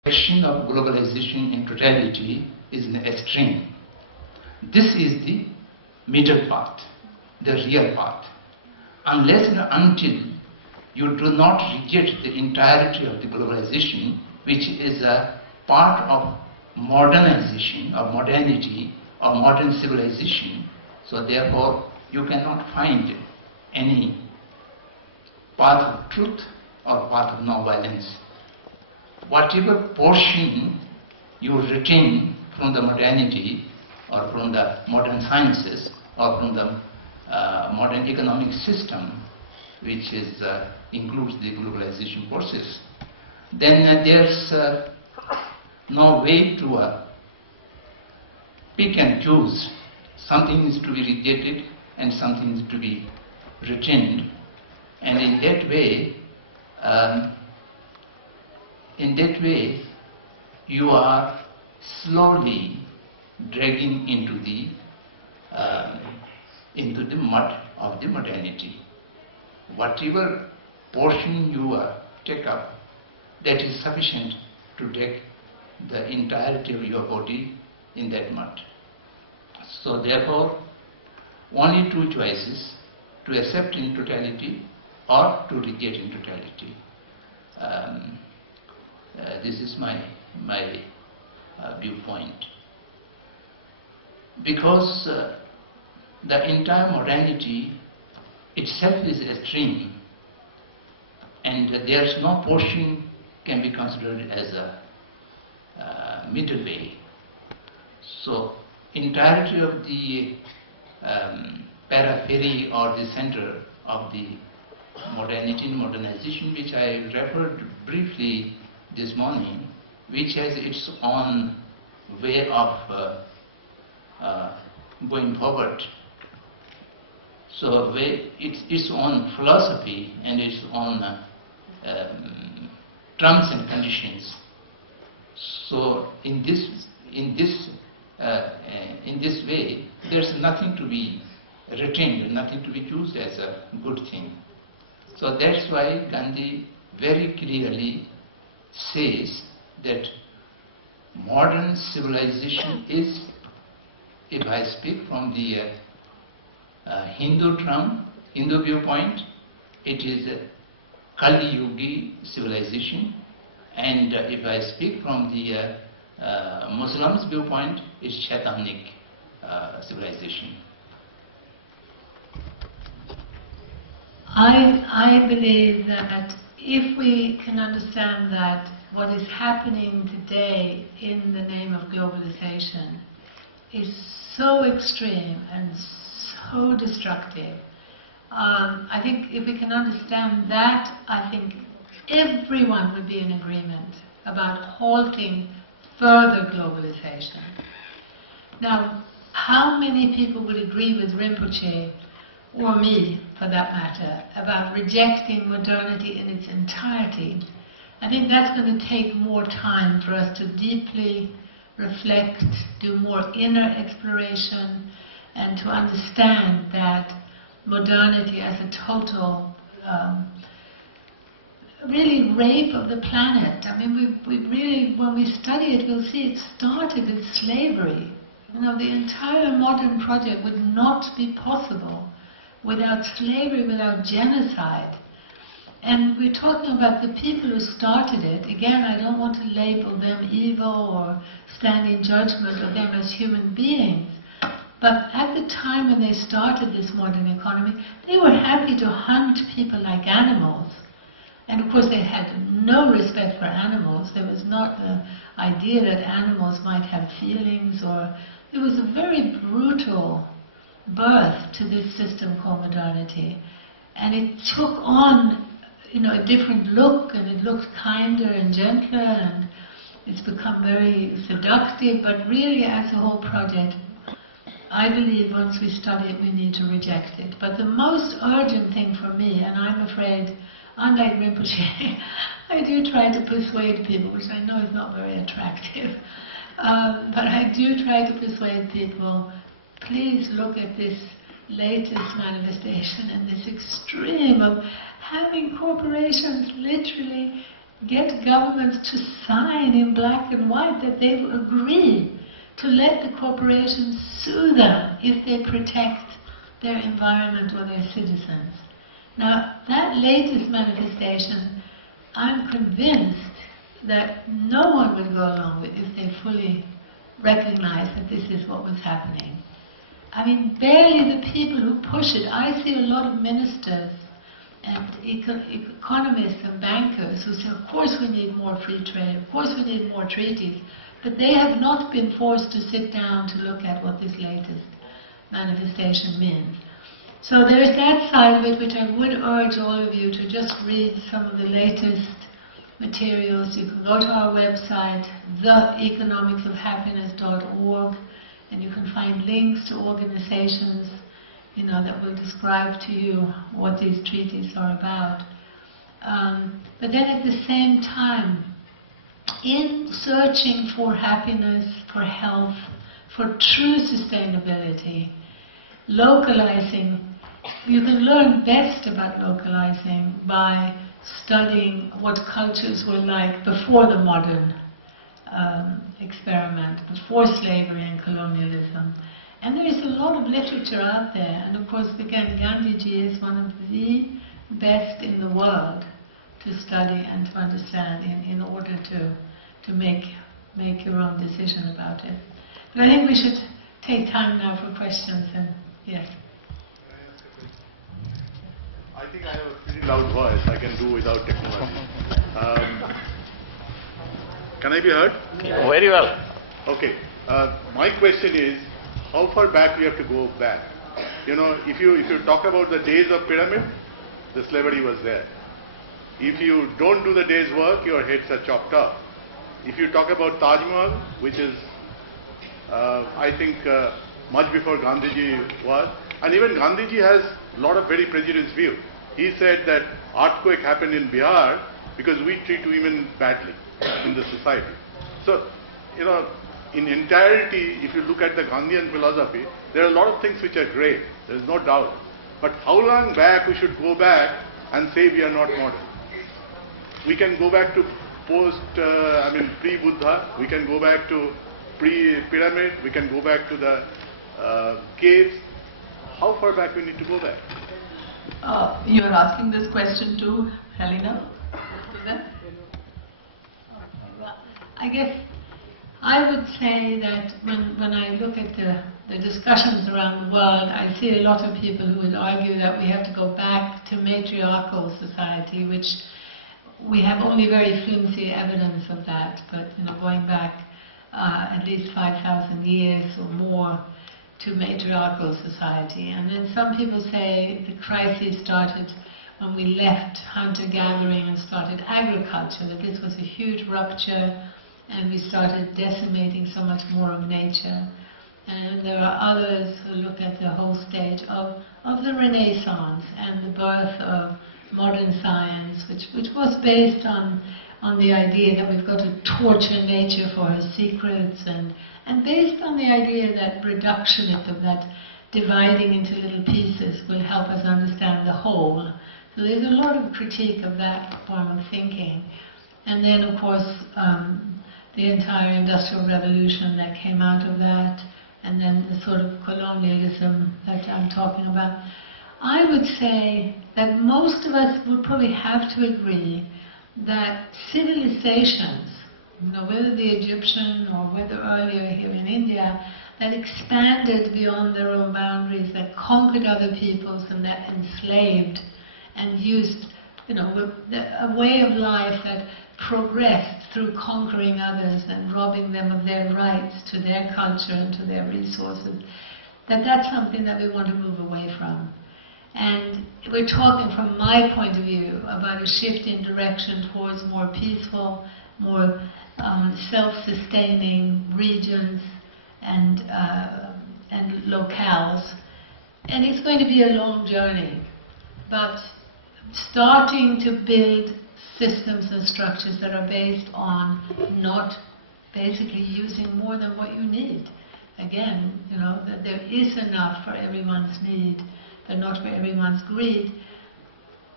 question of globalization in totality is an extreme. This is the middle path, the real path. Unless and until you do not reject the entirety of the globalization, which is a part of modernization, or modernity, or modern civilization, so therefore you cannot find any path of truth or path of non-violence. Whatever portion you retain from the modernity, or from the modern sciences, or from the modern economic system, which is, includes the globalization process, then there's no way to pick and choose. Something is to be rejected and something is to be retained, and in that way you are slowly dragging into the mud of the modernity. Whatever portion you take up, that is sufficient to take the entirety of your body in that mud. So therefore, only two choices: to accept in totality or to reject in totality. This is my viewpoint. Because the entire modernity itself is extreme, and there's no portion can be considered as a middle way. So entirety of the periphery or the center of the modernity and modernization, which I referred briefly this morning, which has its own way of going forward. So its own philosophy and its own terms and conditions. So in this way, there's nothing to be retained, nothing to be used as a good thing. So that's why Gandhi very clearly says that modern civilization is, if I speak from the Hindu viewpoint, it is a Kali Yugi civilization, and if I speak from the Muslims viewpoint, it's Shaitanic civilization. I believe that if we can understand that what is happening today in the name of globalization is so extreme and so destructive, I think if we can understand that, I think everyone would be in agreement about halting further globalization. Now, how many people would agree with Rinpoche, or me for that matter, about rejecting modernity in its entirety? I think that's going to take more time for us to deeply reflect, do more inner exploration, and to understand that modernity as a total really rape of the planet. I mean, we really, when we study it, we'll see it started with slavery. You know, the entire modern project would not be possible without slavery, without genocide. And we're talking about the people who started it. Again, I don't want to label them evil or stand in judgment of them as human beings. But at the time when they started this modern economy, they were happy to hunt people like animals. And of course they had no respect for animals. There was not the idea that animals might have feelings, or it was a very brutal birth to this system called modernity. And it took on, you know, a different look, and it looked kinder and gentler, and it's become very seductive. But really, as a whole project, I believe once we study it, we need to reject it. But the most urgent thing for me, and I'm afraid, unlike Rinpoche, I do try to persuade people, which I know is not very attractive, but I do try to persuade people, please look at this latest manifestation and this extreme of having corporations literally get governments to sign in black and white that they will agree to let the corporations sue them if they protect their environment or their citizens. Now, that latest manifestation, I'm convinced that no one will go along with if they fully recognize that this is what was happening. I mean, barely the people who push it. I see a lot of ministers and economists and bankers who say, of course we need more free trade, of course we need more treaties, but they have not been forced to sit down to look at what this latest manifestation means. So there is that side of it which I would urge all of you to just read some of the latest materials. You can go to our website, theeconomicsofhappiness.org, and you can find links to organizations, that will describe to you what these treaties are about. But then at the same time, in searching for happiness, for health, for true sustainability, localizing, you can learn best about localizing by studying what cultures were like before the modern experiment, before slavery and colonialism. And there is a lot of literature out there, and of course, again, Gandhiji is one of the best in the world to study and to understand in order to make your own decision about it. But I think we should take time now for questions, and yes. I think I have a pretty loud voice. I can do without technology. Can I be heard? Very well. Okay. My question is, how far back we have to go back? If you talk about the days of pyramid, the slavery was there. If you don't do the day's work, your heads are chopped off. If you talk about Taj Mahal, which is, I think, much before Gandhiji was, and even Gandhiji has a lot of very prejudiced view. He said that earthquake happened in Bihar because we treat women badly in the society. So, in entirety, if you look at the Gandhian philosophy, there are a lot of things which are great, there is no doubt. But how long back we should go back and say we are not modern? We can go back to pre-Buddha, we can go back to pre-pyramid, we can go back to the caves. How far back we need to go back? You are asking this question to Helena? Well, I guess I would say that when I look at the discussions around the world, I see a lot of people who would argue that we have to go back to matriarchal society, which we have only very flimsy evidence of that, but going back at least 5,000 years or more to matriarchal society. And then some people say the crisis started when we left hunter-gathering and started agriculture, that this was a huge rupture and we started decimating so much more of nature. And there are others who look at the whole stage of the Renaissance and the birth of modern science, which was based on the idea that we've got to torture nature for her secrets, and based on the idea that reductionism, that dividing into little pieces, will help us understand the whole. So there's a lot of critique of that form of thinking. And then, of course, the entire Industrial Revolution that came out of that, and then the sort of colonialism that I'm talking about. I would say that most of us would probably have to agree that civilizations, whether the Egyptian or whether earlier here in India, that expanded beyond their own boundaries, that conquered other peoples and that enslaved and used, a way of life that progressed through conquering others and robbing them of their rights to their culture and to their resources, that's something that we want to move away from. And we're talking from my point of view about a shift in direction towards more peaceful, more self-sustaining regions and locales. And it's going to be a long journey, but starting to build systems and structures that are based on not basically using more than what you need. Again, that there is enough for everyone's need, but not for everyone's greed.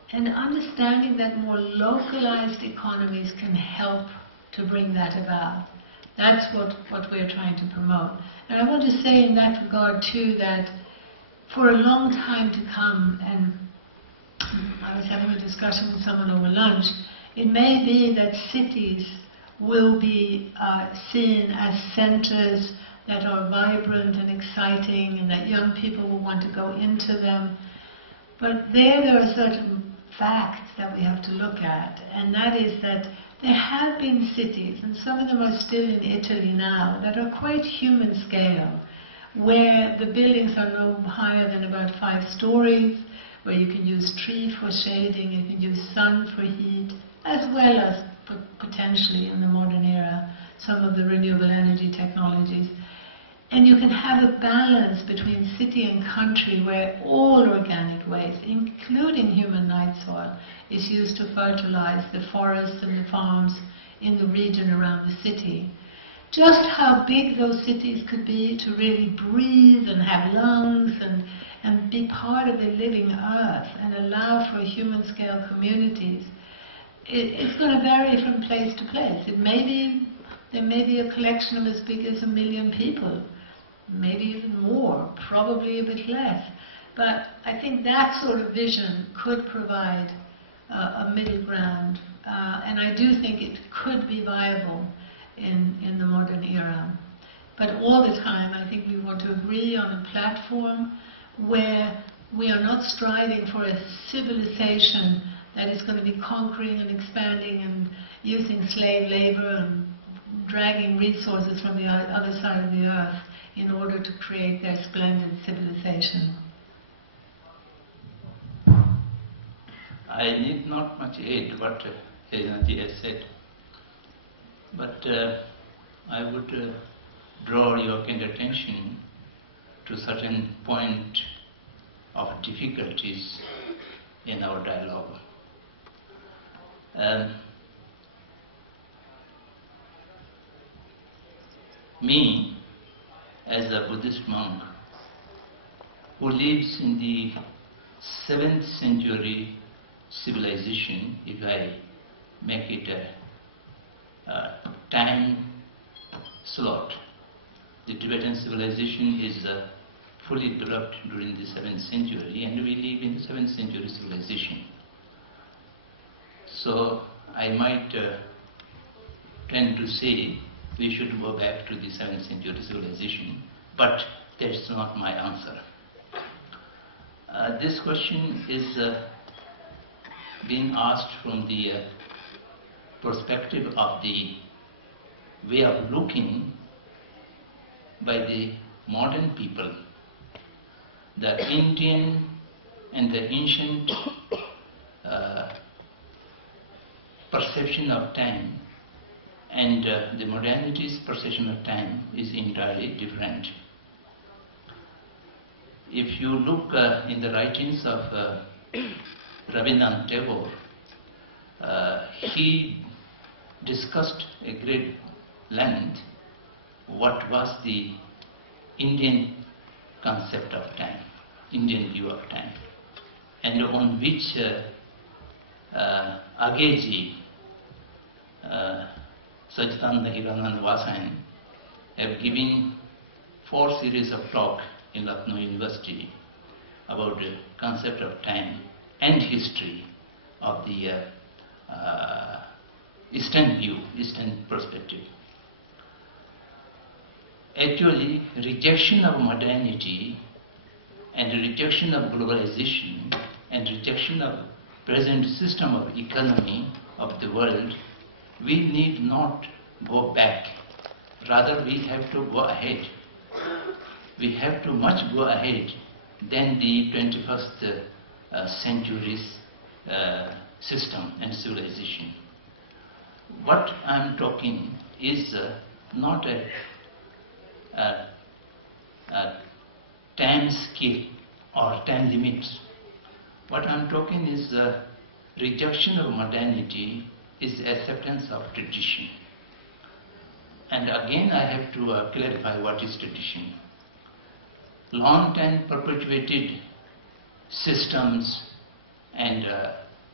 And understanding that more localized economies can help to bring that about. That's what we're trying to promote. And I want to say in that regard too that for a long time to come, and I was having a discussion with someone over lunch, it may be that cities will be seen as centers that are vibrant and exciting and that young people will want to go into them. But there are certain facts that we have to look at, and that is that there have been cities, and some of them are still in Italy now, that are quite human scale, where the buildings are no higher than about 5 stories, where you can use tree for shading, you can use sun for heat, as well as potentially in the modern era some of the renewable energy technologies. And you can have a balance between city and country where all organic waste, including human night soil, is used to fertilize the forests and the farms in the region around the city. Just how big those cities could be to really breathe and have lungs and be part of the living earth and allow for human-scale communities, it's going to vary from place to place. There may be a collection of as big as 1 million people, maybe even more, probably a bit less. But I think that sort of vision could provide a middle ground, and I do think it could be viable in the modern era. But all the time, I think we want to agree on a platform where we are not striving for a civilization that is going to be conquering and expanding and using slave labor and dragging resources from the other side of the earth in order to create their splendid civilization. I need not much aid what Helena has said, but I would draw your kind attention to certain point of difficulties in our dialogue. Me, as a Buddhist monk who lives in the 7th century civilization, if I make it a time slot, the Tibetan civilization is fully developed during the 7th century, and we live in the 7th century civilization. So I might tend to say we should go back to the 7th century civilization, but that's not my answer. This question is being asked from the perspective of the way of looking by the modern people, the Indian and the ancient perception of time and the modernity's perception of time is entirely different. If you look in the writings of Rabindranath Tagore, he discussed a great length what was the Indian concept of time, Indian view of time, and on which Ageji, Sachidananda Hiranand Vasan have given 4 series of talk in Lucknow University about the concept of time and history of the Eastern view, Eastern perspective. Actually, rejection of modernity and rejection of globalization and rejection of present system of economy of the world, we need not go back. Rather, we have to go ahead. We have to much go ahead than the 21st century's system and civilization. What I am talking is not a time scale or time limits. What I am talking is rejection of modernity is acceptance of tradition. And again I have to clarify what is tradition. Long time perpetuated systems and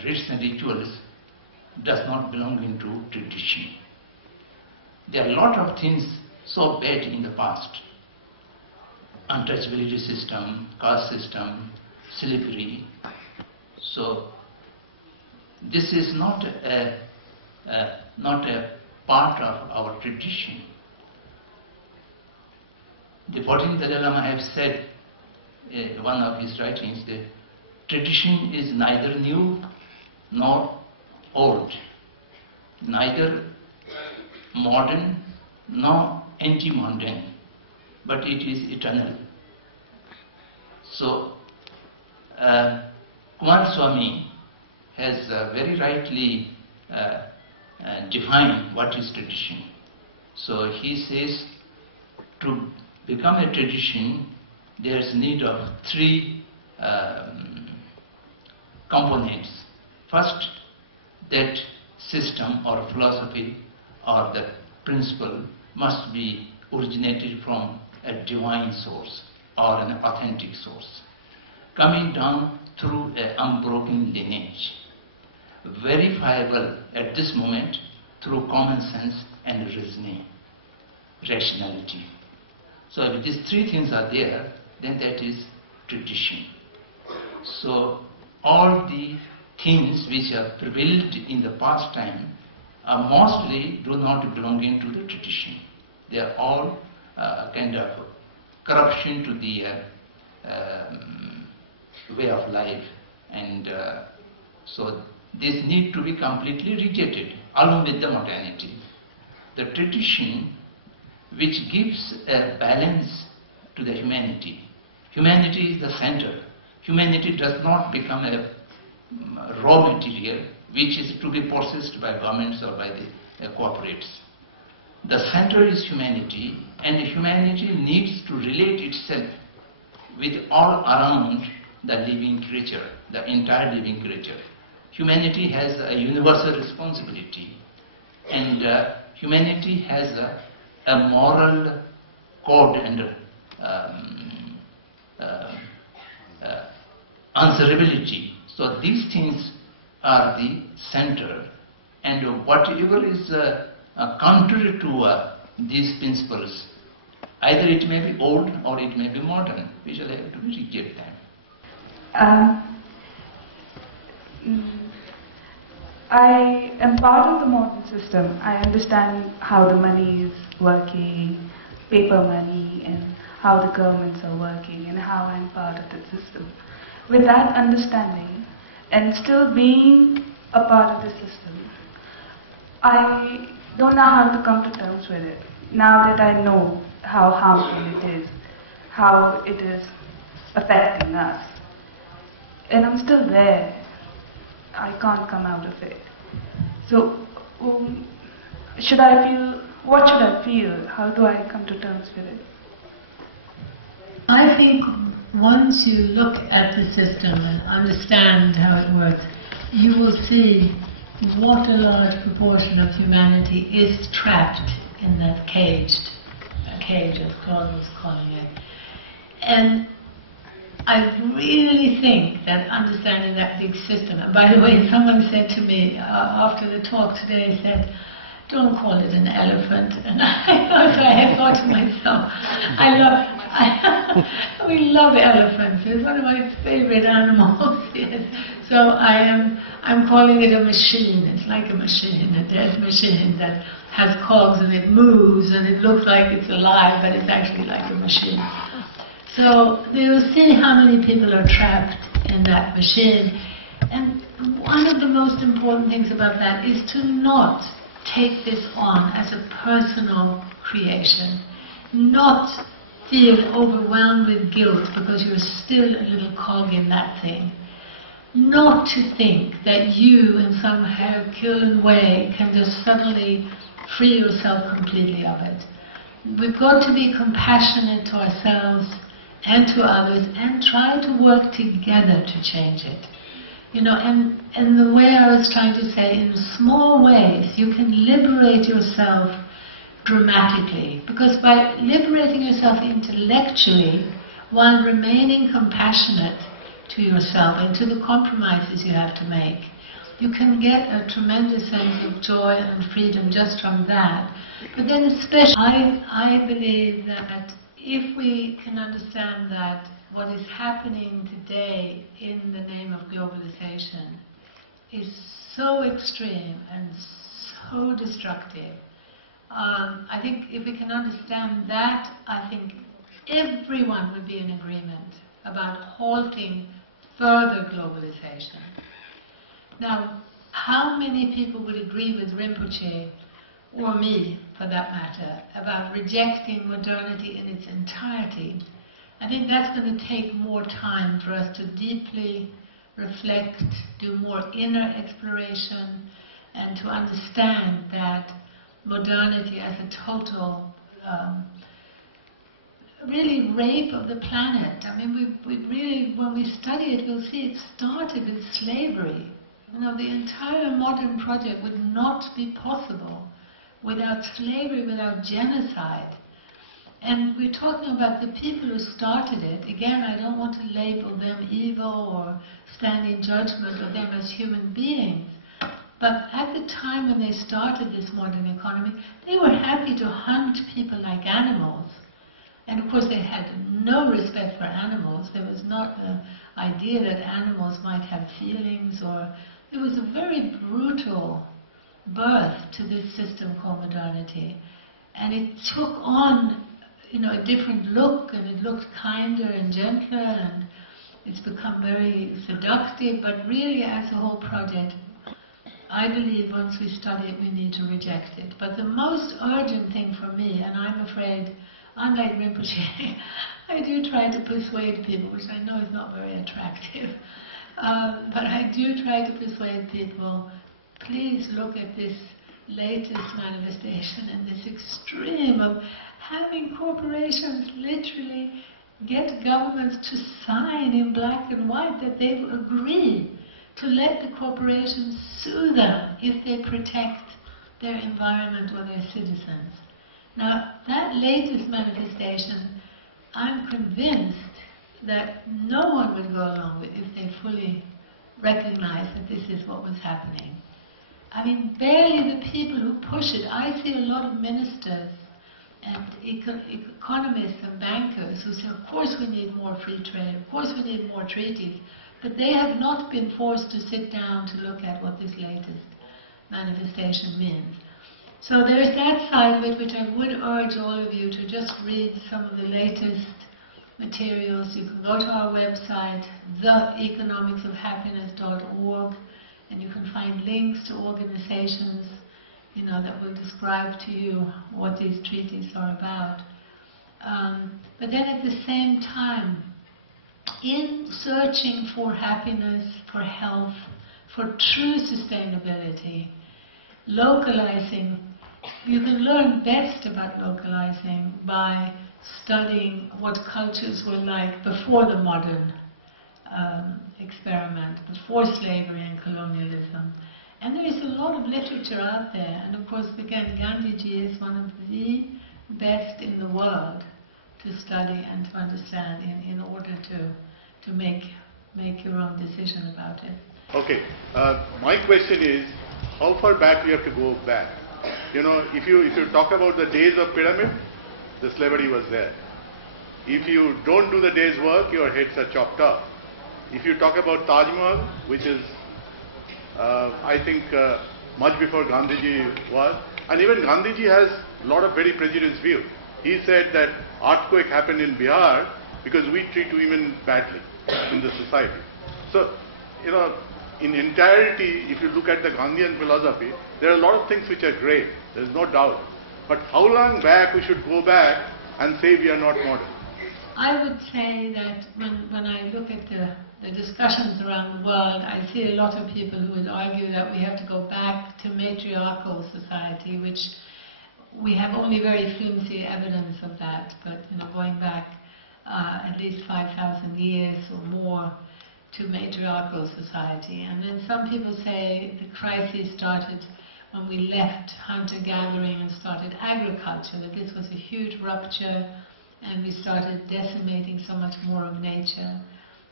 rites and rituals does not belong into tradition. There are a lot of things so bad in the past. Untouchability system, caste system, slavery. So this is not a part of our tradition. The 14th Dalai Lama have said in one of his writings that tradition is neither new nor old, neither modern nor anti-mundane, but it is eternal. So Kumar Swami has very rightly defined what is tradition. So he says to become a tradition there is need of three components. First, that system or philosophy or the principle must be originated from a divine source or an authentic source, coming down through an unbroken lineage, verifiable at this moment through common sense and reasoning, rationality. So if these three things are there, then that is tradition. So all the things which have prevailed in the past time are mostly do not belong into the tradition. They are all kind of corruption to the way of life, and so this need to be completely rejected along with the modernity. The tradition which gives a balance to the humanity. Humanity is the center. Humanity does not become a raw material which is to be processed by governments or by the corporates. The center is humanity, and humanity needs to relate itself with all around the living creature, the entire living creature. Humanity has a universal responsibility, and humanity has a moral code and answerability. So these things are the center, and whatever is contrary to these principles, either it may be old or it may be modern, we shall have to reject them. I am part of the modern system. I understand how the money is working, paper money, and how the governments are working, and how I'm part of the system. With that understanding, and still being a part of the system, I don't know how to come to terms with it. Now that I know how harmful it is, how it is affecting us, and I'm still there. I can't come out of it. So, what should I feel? How do I come to terms with it? I think once you look at the system and understand how it works, you will see what a large proportion of humanity is trapped in that cage as Claude was calling it. And I really think that understanding that big system, and by the way, someone said to me after the talk today, said, don't call it an elephant. And I thought to myself, we love elephants. It's one of my favorite animals. Yes. So I'm calling it a machine. It's like a machine, a dead machine that has cogs and it moves and it looks like it's alive, but it's actually like a machine. So you'll see how many people are trapped in that machine. And one of the most important things about that is to not take this on as a personal creation. Not feel overwhelmed with guilt because you're still a little cog in that thing. Not to think that you, in some Herculean way, can just suddenly free yourself completely of it. We've got to be compassionate to ourselves and to others, and try to work together to change it. You know, and the way I was trying to say, in small ways, you can liberate yourself dramatically. Because by liberating yourself intellectually, while remaining compassionate to yourself and to the compromises you have to make. You can get a tremendous sense of joy and freedom just from that. But then especially, I believe that if we can understand that what is happening today in the name of globalization is so extreme and so destructive, I think if we can understand that, I think everyone would be in agreement about halting further globalization. Now, how many people would agree with Rinpoche, or me for that matter, about rejecting modernity in its entirety? I think that's going to take more time for us to deeply reflect, do more inner exploration, and to understand that modernity as a total really rape of the planet. I mean, we really, when we study it, we'll see it started with slavery. You know, the entire modern project would not be possible without slavery, without genocide. And we're talking about the people who started it. Again, I don't want to label them evil or stand in judgment of them as human beings. But at the time when they started this modern economy, they were happy to hunt people like animals. And of course they had no respect for animals. There was not the idea that animals might have feelings, or it was a very brutal birth to this system called modernity. And it took on, you know, a different look, and it looked kinder and gentler, and it's become very seductive. But really, as a whole project, I believe once we study it, we need to reject it. But the most urgent thing for me, and I'm afraid, unlike Rinpoche, I do try to persuade people, which I know is not very attractive, but I do try to persuade people, please look at this latest manifestation and this extreme of having corporations literally get governments to sign in black and white that they've agreed to let the corporations sue them if they protect their environment or their citizens. Now, that latest manifestation, I'm convinced that no one would go along with if they fully recognize that this is what was happening. I mean, barely the people who push it. I see a lot of ministers and economists and bankers who say, of course we need more free trade, of course we need more treaties, but they have not been forced to sit down to look at what this latest manifestation means. So there is that side of it which I would urge all of you to just read some of the latest materials. You can go to our website, theeconomicsofhappiness.org, and you can find links to organizations, you know, that will describe to you what these treaties are about. But then at the same time, in searching for happiness, for health, for true sustainability, localizing, you can learn best about localizing by studying what cultures were like before the modern experiment, before slavery and colonialism. And there is a lot of literature out there, and of course, again, Gandhiji is one of the best in the world to study and to understand in order to make your own decision about it. Okay, my question is, how far back we have to go back? You know, if you talk about the days of pyramid, the slavery was there. If you don't do the day's work, your heads are chopped off. If you talk about Taj Mahal, which is, I think, much before Gandhiji was, and even Gandhiji has a lot of very prejudiced view. He said that earthquake happened in Bihar because we treat women badly in the society. So, you know, in entirety, if you look at the Gandhian philosophy, there are a lot of things which are great, there is no doubt. But how long back we should go back and say we are not modern? I would say that when I look at the discussions around the world, I see a lot of people who would argue that we have to go back to matriarchal society, which we have only very flimsy evidence of that, but you know, going back at least 5,000 years or more to matriarchal society. And then some people say the crisis started when we left hunter-gathering and started agriculture, that this was a huge rupture and we started decimating so much more of nature.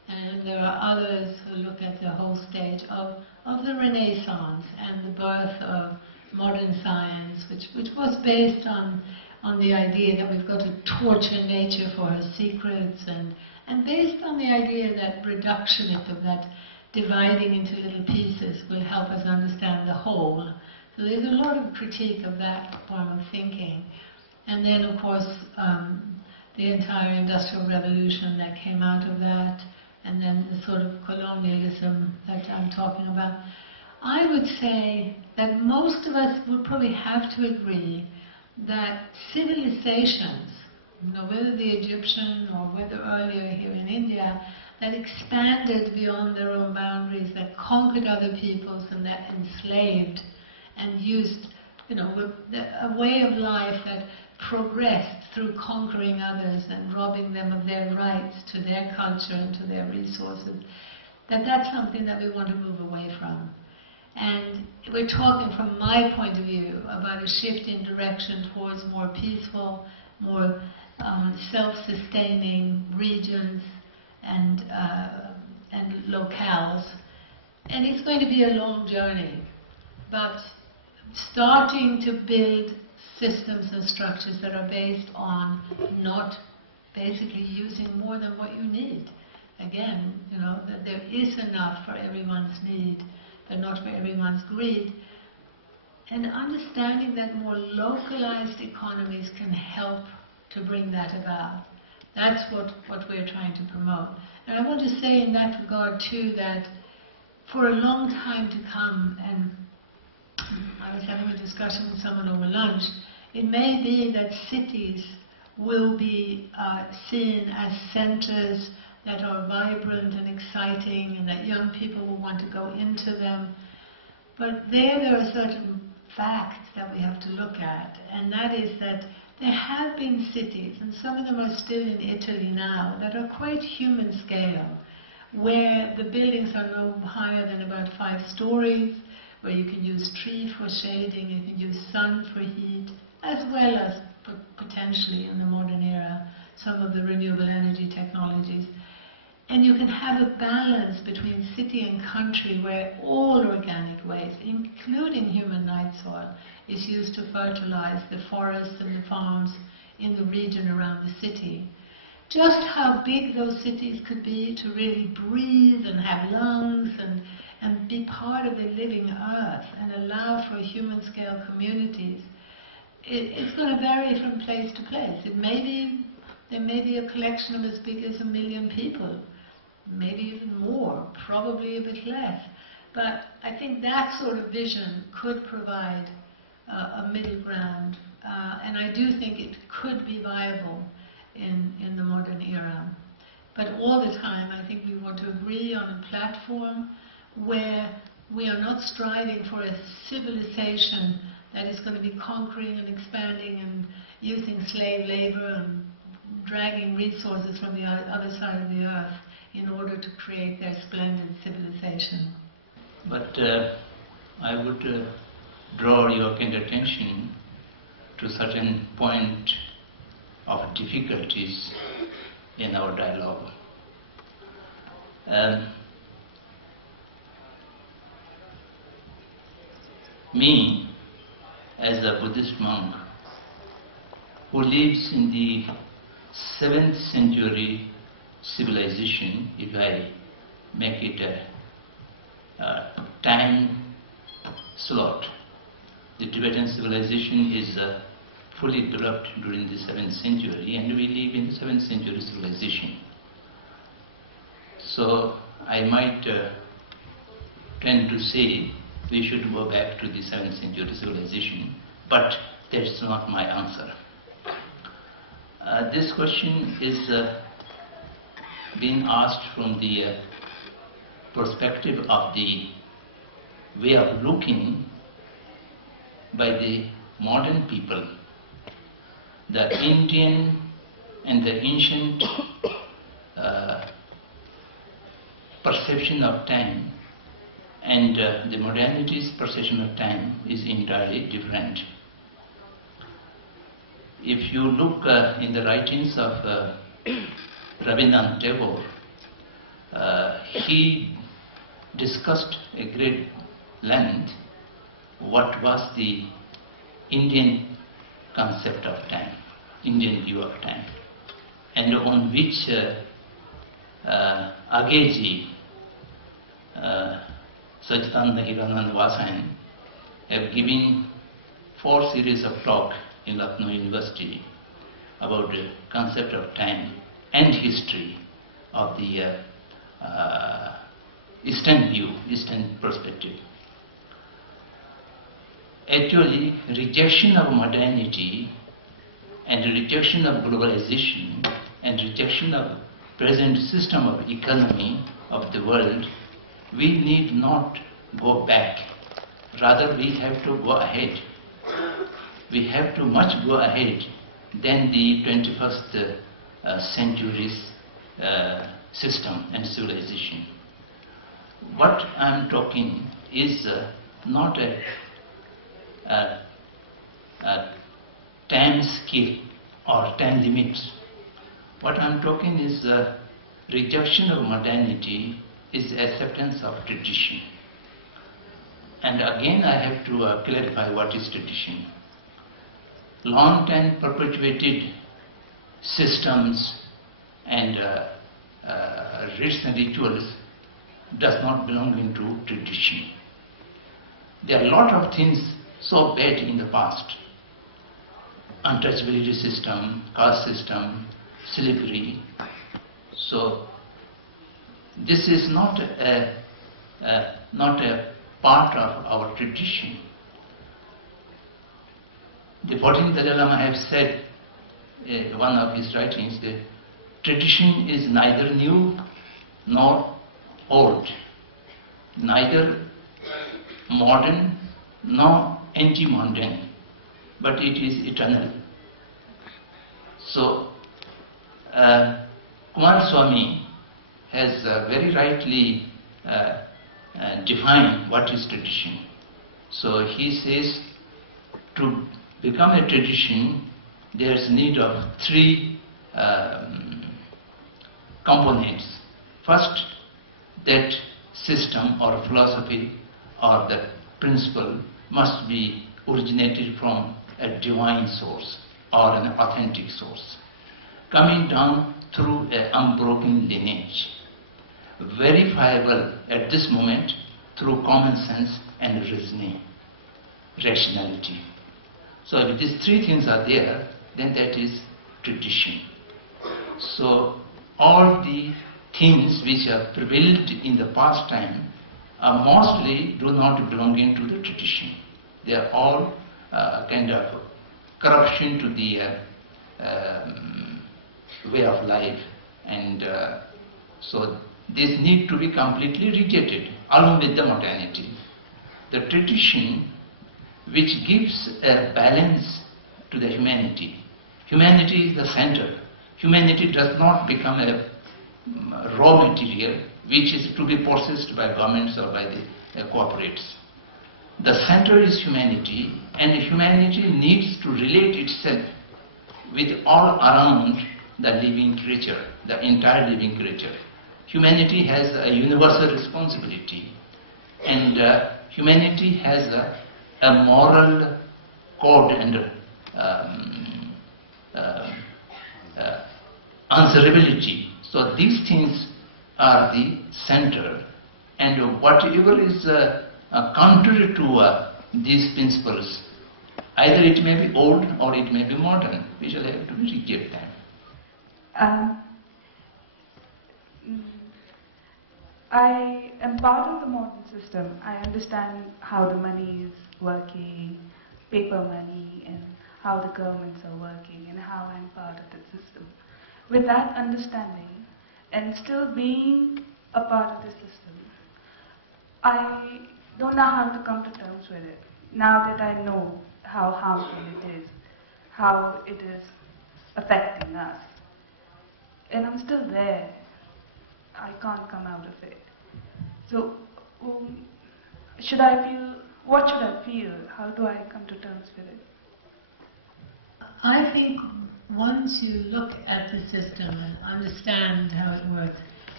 And there are others who look at the whole stage of the Renaissance and the birth of modern science, which was based on the idea that we've got to torture nature for her secrets, and based on the idea that reduction of that dividing into little pieces will help us understand the whole. So there's a lot of critique of that form of thinking. And then, of course, the entire Industrial Revolution that came out of that, and then the sort of colonialism that I'm talking about. I would say that most of us would probably have to agree that civilizations, whether the Egyptian or whether earlier here in India, that expanded beyond their own boundaries, that conquered other peoples and that enslaved and used, a way of life that progressed through conquering others and robbing them of their rights to their culture and to their resources, that's something that we want to move away from. And we're talking from my point of view about a shift in direction towards more peaceful, more self-sustaining regions and locales. And it's going to be a long journey, but starting to build systems and structures that are based on not basically using more than what you need. Again, that there is enough for everyone's need, but not for everyone's greed. And understanding that more localized economies can help to bring that about. That's what we're trying to promote. And I want to say in that regard too that for a long time to come, and I was having a discussion with someone over lunch, it may be that cities will be seen as centers that are vibrant and exciting and that young people will want to go into them. But there are certain facts that we have to look at, and that is that there have been cities, and some of them are still in Italy now, that are quite human scale, where the buildings are no higher than about 5 stories, where you can use tree for shading, you can use sun for heat, as well as potentially in the modern era some of the renewable energy technologies. And you can have a balance between city and country where all organic waste, including human night soil, is used to fertilize the forests and the farms in the region around the city. Just how big those cities could be to really breathe and have lungs and be part of the living earth and allow for human-scale communities, it's going to vary from place to place. There may be a collection of as big as 1 million people, maybe even more, probably a bit less. But I think that sort of vision could provide a middle ground, and I do think it could be viable in the modern era. But all the time, I think we want to agree on a platform where we are not striving for a civilization that is going to be conquering and expanding and using slave labor and dragging resources from the other side of the earth in order to create their splendid civilization. But I would draw your kind attention to a certain point of difficulties in our dialogue. Me, as a Buddhist monk who lives in the 7th century civilization, if I make it a time slot, the Tibetan civilization is fully developed during the 7th century, and we live in the 7th century civilization. So I might tend to say we should go back to the 7th century civilization, but that's not my answer. This question is being asked from the perspective of the way of looking by the modern people, the Indian and the ancient perception of time and the modernity's perception of time is entirely different. If you look in the writings of Rabindranath Tagore, he discussed a great length what was the Indian concept of time, Indian view of time, and on which Ageji, Sachidananda Hiranand Vasayan have given 4 series of talk in Lucknow University about the concept of time and history of the Eastern view, Eastern perspective. Actually, rejection of modernity and rejection of globalization and rejection of present system of economy of the world, we need not go back. Rather, we have to go ahead. We have to much go ahead than the 21st century's system and civilization. What I am talking is not a time scale or time limits. What I am talking is rejection of modernity is acceptance of tradition. And again I have to clarify what is tradition. Long time perpetuated systems and rites and rituals does not belong into tradition. There are a lot of things so bad in the past. Untouchability system, caste system, slavery. So this is not a part of our tradition. The 14th Dalai Lama have said in one of his writings that tradition is neither new nor old, neither modern nor anti-mundane, but it is eternal. So Kumar Swami has very rightly defined what is tradition. So he says to become a tradition there is need of 3 components. First, that system or philosophy or that principle must be originated from a divine source or an authentic source, coming down through an unbroken lineage, verifiable at this moment through common sense and reasoning, rationality. So if these 3 things are there, then that is tradition. So all the things which have prevailed in the past time are mostly do not belong into the tradition. They are all kind of corruption to the way of life, and so this need to be completely rejected along with the modernity. The tradition which gives a balance to the humanity. Humanity is the center. Humanity does not become a raw material which is to be processed by governments or by the corporates. The center is humanity, and humanity needs to relate itself with all around the living creature, the entire living creature. Humanity has a universal responsibility, and humanity has a moral code and answerability. So these things are the center, and whatever is contrary to these principles, either it may be old or it may be modern, we shall have to reject them. I am part of the modern system. I understand how the money is working, paper money, and how the governments are working, and how I'm part of the system. With that understanding, and still being a part of the system, I don't know how to come to terms with it. Now that I know how harmful it is, how it is affecting us, and I'm still there. I can't come out of it. So, what should I feel? How do I come to terms with it? I think once you look at the system and understand how it works,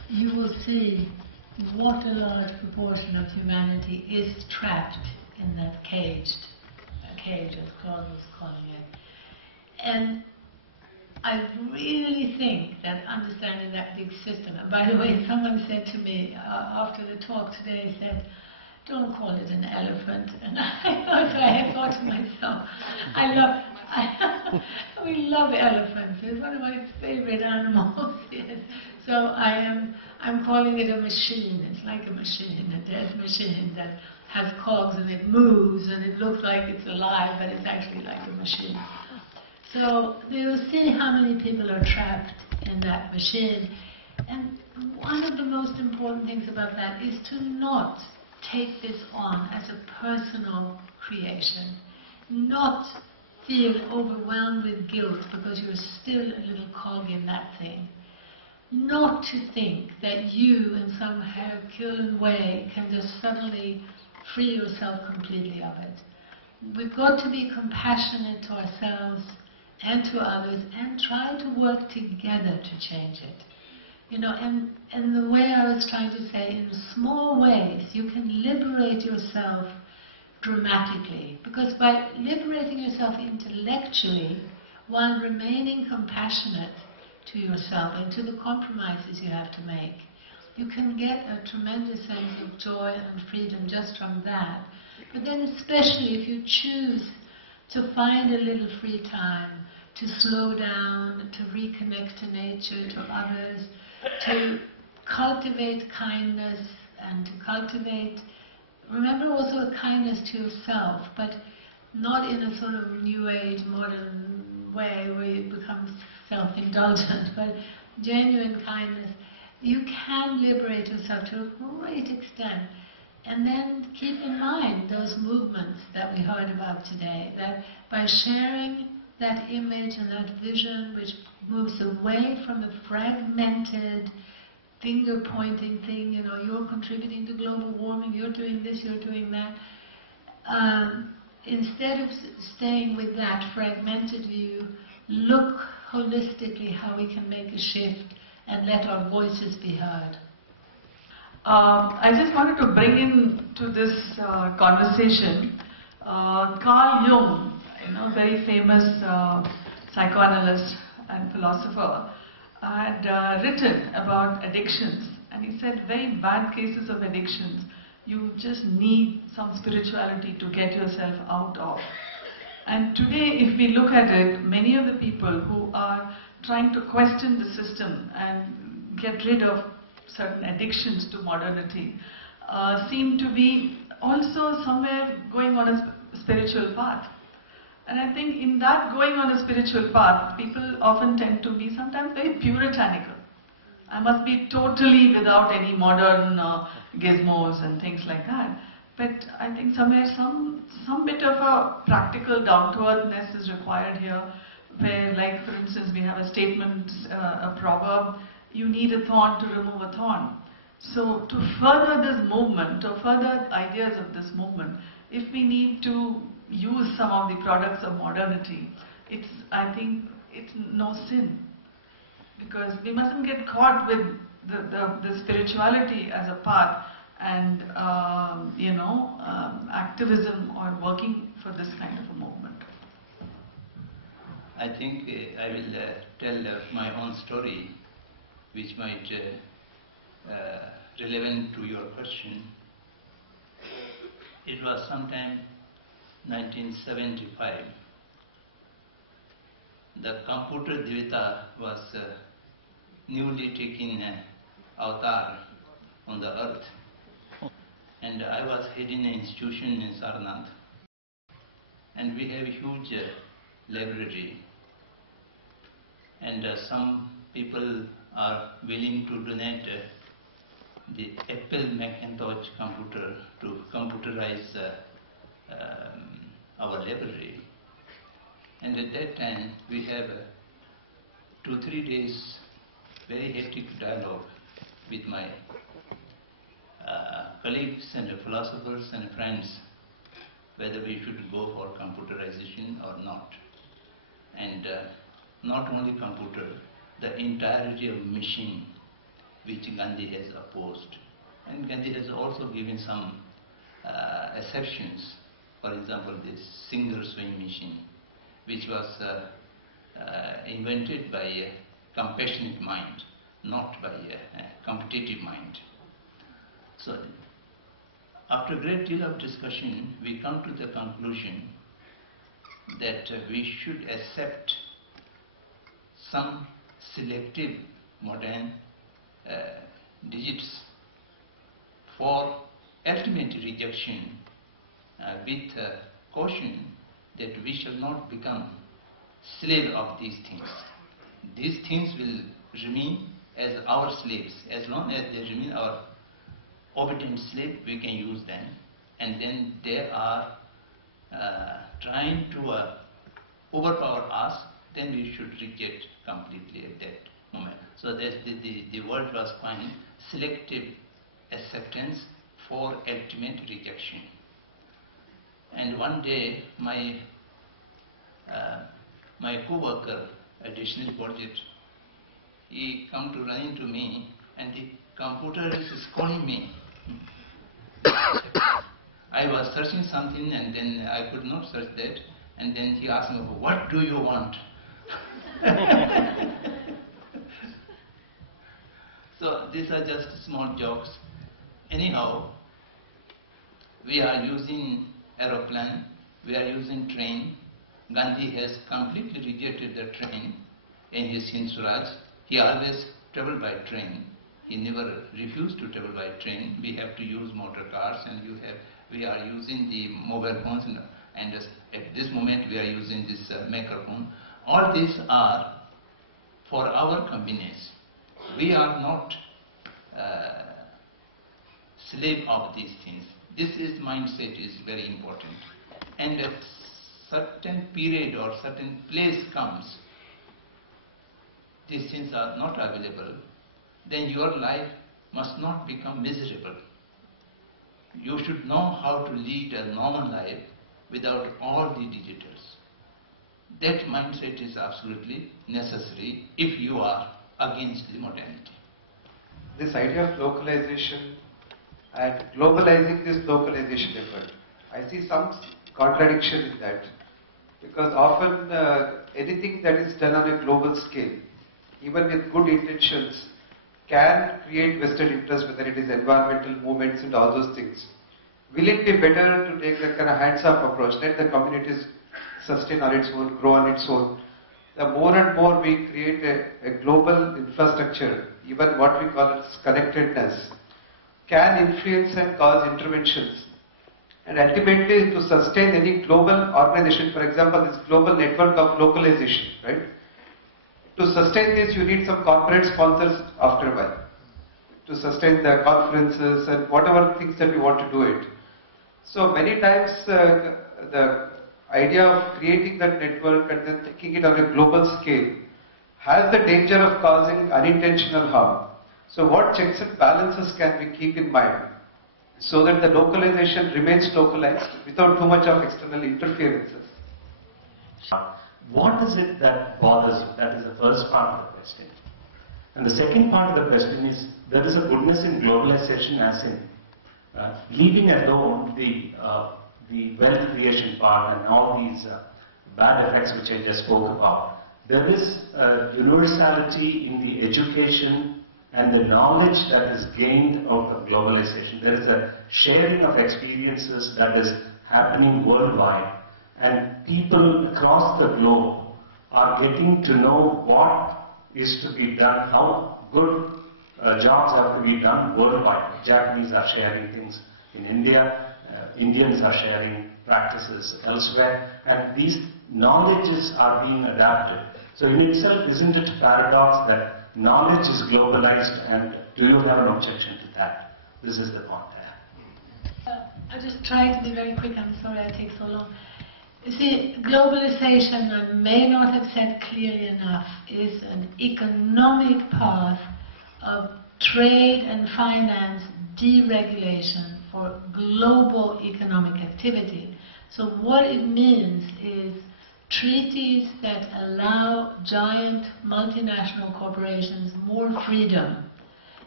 you will see what a large proportion of humanity is trapped in that cage, as Claude was calling it. And I really think that understanding that big system, and by the way, someone said to me after the talk today, said, don't call it an elephant. And I thought to myself, we love elephants. It's one of my favorite animals. Yes. So I'm calling it a machine. It's like a machine, a dead machine that has cogs and it moves and it looks like it's alive, but it's actually like a machine. So you'll see how many people are trapped in that machine. And one of the most important things about that is to not take this on as a personal creation. Not feel overwhelmed with guilt because you're still a little cog in that thing. Not to think that you, in some Herculean way, can just suddenly free yourself completely of it. We've got to be compassionate to ourselves and to others and try to work together to change it. You know, and the way I was trying to say, in small ways, you can liberate yourself dramatically. Because by liberating yourself intellectually, while remaining compassionate to yourself and to the compromises you have to make, you can get a tremendous sense of joy and freedom just from that. But then especially if you choose to find a little free time, to slow down, to reconnect to nature, to others, to cultivate kindness and to cultivate, remember also a kindness to yourself, but not in a sort of new age, modern way where you become self-indulgent, but genuine kindness. You can liberate yourself to a great extent. And then keep in mind those movements that we heard about today, that by sharing that image and that vision which moves away from the fragmented, finger-pointing thing, you know, you're contributing to global warming, you're doing this, you're doing that. Instead of staying with that fragmented view, look holistically how we can make a shift and let our voices be heard. I just wanted to bring in to this conversation Carl Jung, very famous psychoanalyst and philosopher, had written about addictions, and he said very bad cases of addictions you just need some spirituality to get yourself out of. And today, if we look at it, many of the people who are trying to question the system and get rid of certain addictions to modernity seem to be also somewhere going on a spiritual path. And I think in that going on a spiritual path, people often tend to be sometimes very puritanical. I must be totally without any modern gizmos and things like that. But I think somewhere some bit of a practical down-to-earthness is required here, where, like, for instance, we have a statement, a proverb, you need a thorn to remove a thorn. So to further this movement, or further ideas of this movement, if we need to use some of the products of modernity, I think it's no sin. Because we mustn't get caught with the spirituality as a path and activism or working for this kind of a movement. I think I will tell my own story, which might relevant to your question. It was sometime 1975. The computer Dvita was newly taking avatar on the earth, and I was heading an institution in Sarnath, and we have a huge library, and some people are willing to donate the Apple Macintosh computer to computerize our library. And at that time we have 2-3 days very hectic dialogue with my colleagues and philosophers and friends whether we should go for computerization or not. And not only computer, the entirety of machine. which Gandhi has opposed. And Gandhi has also given some exceptions. For example, this single sewing machine, which was invented by a compassionate mind, not by a competitive mind. So, after a great deal of discussion, we come to the conclusion that we should accept some selective modern digits for ultimate rejection with caution that we shall not become slave of these things. These things will remain as our slaves. As long as they remain our obedient slave, we can use them. And then they are trying to overpower us, then we should reject completely at that moment. So the word was coined selective acceptance for ultimate rejection. And one day my co-worker, additional project, he come to run into me and the computer is calling me. I was searching something and then I could not search that, and then he asked me, what do you want? So these are just small jokes. Anyhow, we are using aeroplane, we are using train. Gandhi has completely rejected the train in his Hind Swaraj. He always traveled by train. He never refused to travel by train. We have to use motor cars, and we are using the mobile phones, and at this moment we are using this microphone. All these are for our convenience. We are not slave of these things. This mindset is very important. And a certain period or certain place comes, these things are not available, then your life must not become miserable. You should know how to lead a normal life without all the digitals. That mindset is absolutely necessary if you are against the modernity. This idea of localization and globalizing this localization effort, I see some contradiction in that, because often anything that is done on a global scale, even with good intentions, can create vested interest, whether it is environmental movements and all those things. Will it be better to take that kind of hands-off approach, let the communities sustain on its own, grow on its own? The more and more we create a global infrastructure, even what we call as connectedness, can influence and cause interventions. And ultimately, to sustain any global organization, for example, this global network of localization, right? To sustain this, you need some corporate sponsors after a while, to sustain the conferences and whatever things that you want to do it. So many times the idea of creating that network and then taking it on a global scale has the danger of causing unintentional harm. So what checks and balances can we keep in mind so that the localization remains localized without too much of external interferences? What is it that bothers you? That is the first part of the question. And the second part of the question is, there is a goodness in globalization as in leaving alone the wealth creation part and all these bad effects which I just spoke about. There is universality in the education and the knowledge that is gained out of globalization. There is a sharing of experiences that is happening worldwide, and people across the globe are getting to know what is to be done, how good jobs have to be done worldwide. Japanese are sharing things in India, Indians are sharing practices elsewhere, and these knowledges are being adapted. So in itself, isn't it a paradox that knowledge is globalized, and do you have an objection to that? This is the point there. I'll just try to be very quick, I'm sorry I take so long. You see, globalization, I may not have said clearly enough, is an economic path of trade and finance deregulation for global economic activity. So what it means is treaties that allow giant multinational corporations more freedom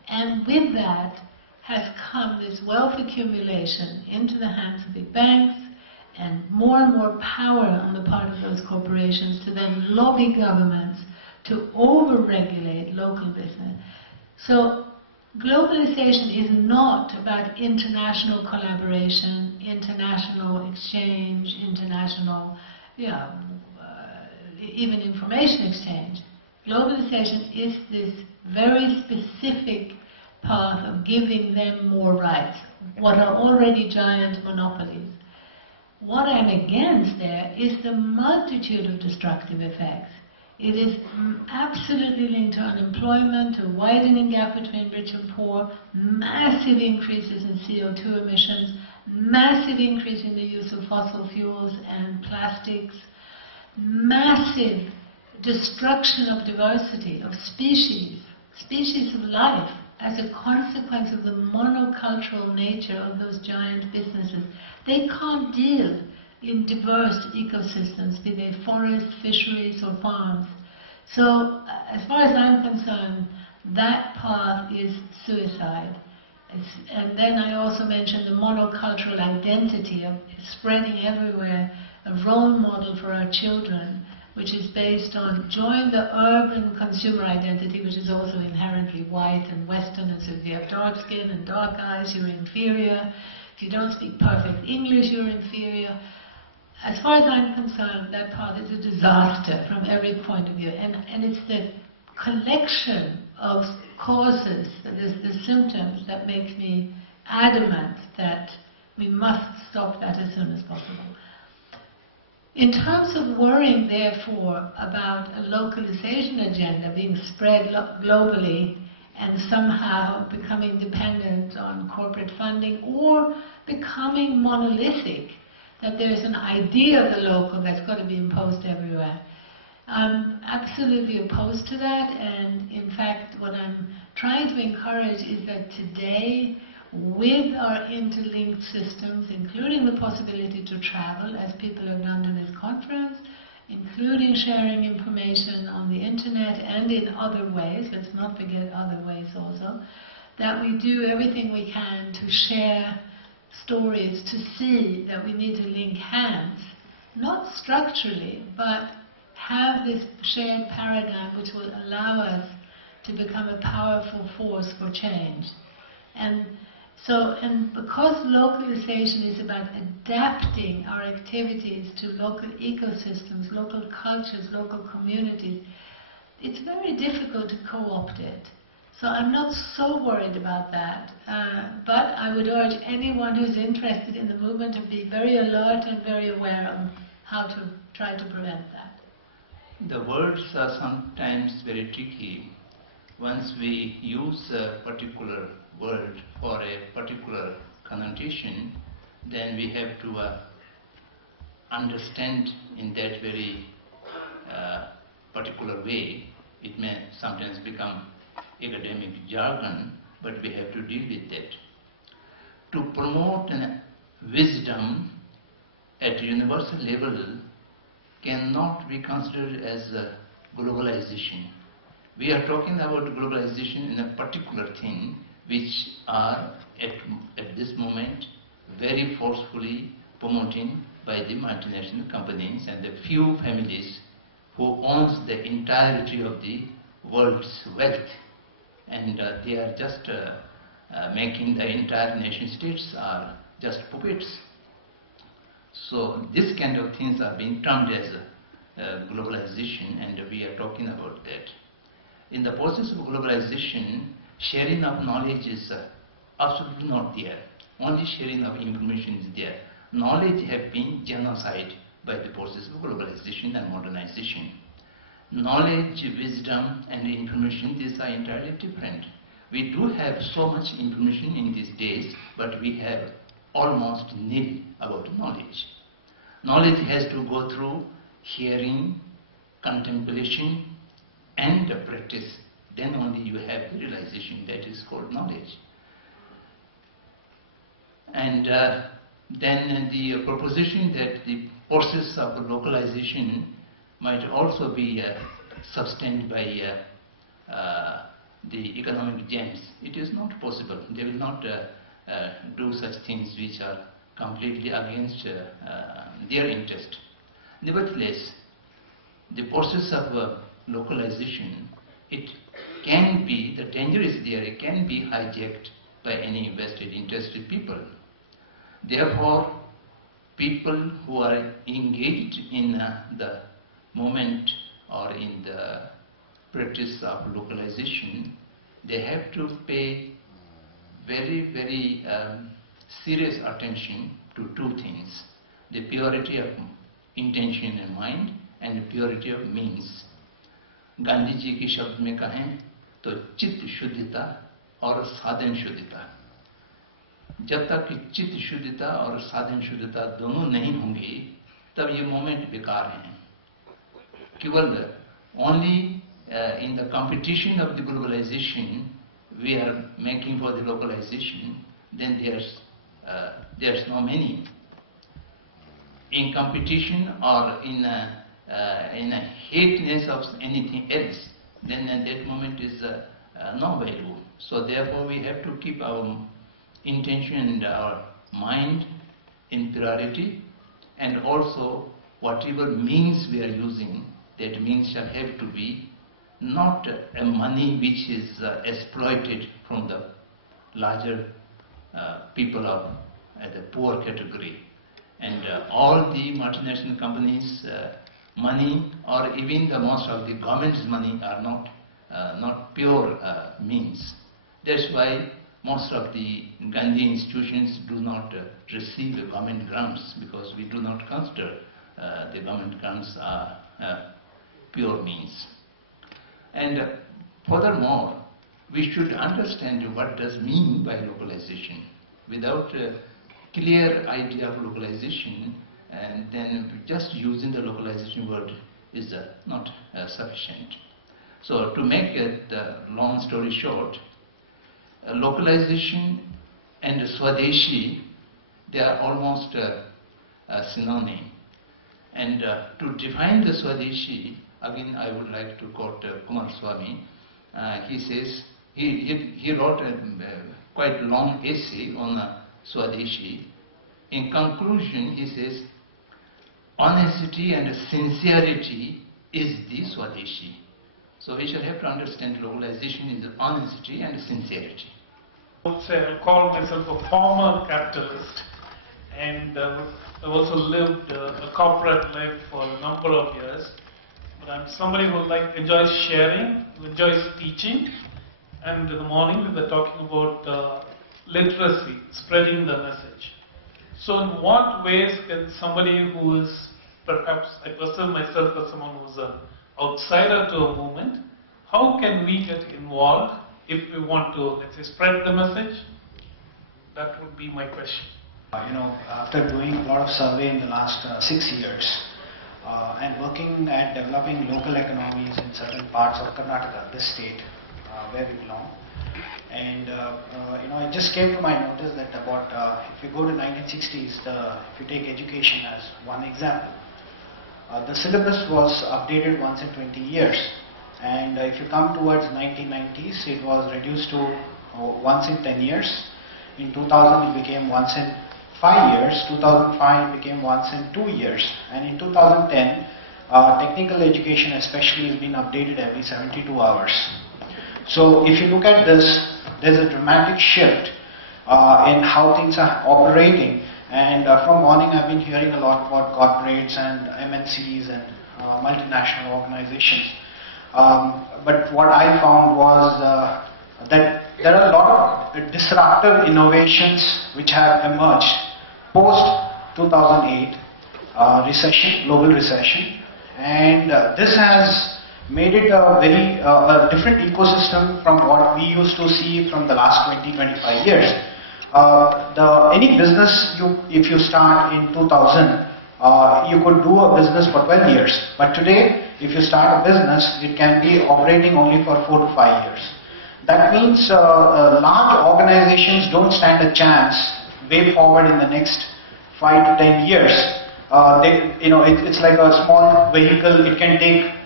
And with that has come this wealth accumulation into the hands of big banks and more power on the part of those corporations to then lobby governments to over-regulate local business. So globalization is not about international collaboration, international exchange, international, even information exchange. Globalization is this very specific path of giving them more rights, what are already giant monopolies. What I'm against there is the multitude of destructive effects. It is absolutely linked to unemployment, a widening gap between rich and poor, massive increases in CO2 emissions, massive increase in the use of fossil fuels and plastics, massive destruction of diversity, of species of life, as a consequence of the monocultural nature of those giant businesses. They can't deal in diverse ecosystems, be they forests, fisheries or farms. So, as far as I'm concerned, that path is suicide. And then I also mentioned the monocultural identity of spreading everywhere, a role model for our children, which is based on join the urban consumer identity, which is also inherently white and Western, and so if you have dark skin and dark eyes, you're inferior. If you don't speak perfect English, you're inferior. As far as I'm concerned, that path is a disaster from every point of view. And it's the collection of causes, the symptoms, that makes me adamant that we must stop that as soon as possible. In terms of worrying, therefore, about a localization agenda being spread globally and somehow becoming dependent on corporate funding or becoming monolithic, that there's an idea of the local that's got to be imposed everywhere. I'm absolutely opposed to that, and in fact what I'm trying to encourage is that today, with our interlinked systems, including the possibility to travel, as people have done to this conference, including sharing information on the internet and in other ways, let's not forget other ways also, that we do everything we can to share stories, to see that we need to link hands, not structurally, but have this shared paradigm which will allow us to become a powerful force for change. And because localization is about adapting our activities to local ecosystems, local cultures, local communities, it's very difficult to co-opt it. So I'm not so worried about that, but I would urge anyone who's interested in the movement to be very alert and very aware of how to try to prevent that. The words are sometimes very tricky. Once we use a particular word for a particular connotation, then we have to understand in that very particular way. It may sometimes become academic jargon, but we have to deal with that. To promote wisdom at universal level cannot be considered as a globalization. We are talking about globalization in a particular thing which are at this moment very forcefully promoted by the multinational companies and the few families who owns the entirety of the world's wealth, and they are just making the entire nation states are just puppets. So this kind of things are being termed as globalization, and we are talking about that. In the process of globalization, sharing of knowledge is absolutely not there. Only sharing of information is there. Knowledge has been genocide by the process of globalization and modernization. Knowledge, wisdom and information, these are entirely different. We do have so much information in these days, but we have almost nil about knowledge. Knowledge has to go through hearing, contemplation and practice. Then only you have the realization that is called knowledge. And then the proposition that the process of localization might also be sustained by the economic gems. It is not possible. They will not do such things which are completely against their interest. Nevertheless, the process of localization, it can be, the danger is there, it can be hijacked by any vested interested people. Therefore, people who are engaged in the movement or in the practice of localization, they have to pay very, very serious attention to two things: the purity of intention and mind and the purity of means. Gandhi ji के शब्द में कहें तो चित्त शुद्धता और साधन शुद्धता. जब तक कि चित्त शुद्धता और साधन शुद्धता दोनों नहीं होंगी, तब ये मोमेंट बेकार हैं. केवल only in the competition of the globalization we are making for the localization, then there's no meaning. In competition or in a hateness of anything else, then at that moment is no value. So therefore we have to keep our intention and our mind in priority, and also whatever means we are using, that means shall have to be not a money which is exploited from the larger people of the poor category. And all the multinational companies' money, or even the most of the government's money, are not pure means. That's why most of the Gandhi institutions do not receive government grants, because we do not consider the government grants are pure means. And furthermore, we should understand what does mean by localization. Without a clear idea of localization, and then just using the localization word is not sufficient. So to make it long story short, localization and Swadeshi, they are almost synonym. And to define the Swadeshi, again I would like to quote Kumar Swami. He says, he wrote a quite long essay on Swadeshi. In conclusion, he says, honesty and sincerity is the Swadeshi. So we shall have to understand localization is honesty and sincerity. I would say I call myself a former capitalist, and I've also lived a corporate life for a number of years. But I'm somebody who enjoys sharing, who enjoys teaching, and in the morning we were talking about literacy, spreading the message. So in what ways can somebody who is, perhaps I perceive myself as someone who is an outsider to a movement, how can we get involved if we want to, let's say, spread the message? That would be my question. After doing a lot of survey in the last 6 years and working at developing local economies in certain parts of Karnataka, this state where we belong, and it just came to my notice that about if you go to 1960s, if you take education as one example, the syllabus was updated once in 20 years, and if you come towards 1990s, it was reduced to once in 10 years. In 2000 it became once in 5 years, 2005 it became once in 2 years, and in 2010 technical education especially has been updated every 72 hours. So if you look at this, there's a dramatic shift in how things are operating, and from morning I've been hearing a lot about corporates and MNCs and multinational organizations. But what I found was that there are a lot of disruptive innovations which have emerged post 2008 recession, global recession, and this has made it a very different ecosystem from what we used to see from the last 20-25 years. Any business, if you start in 2000, you could do a business for 12 years. But today, if you start a business, it can be operating only for 4 to 5 years. That means large organizations don't stand a chance way forward in the next 5 to 10 years. It's like a small vehicle. It can take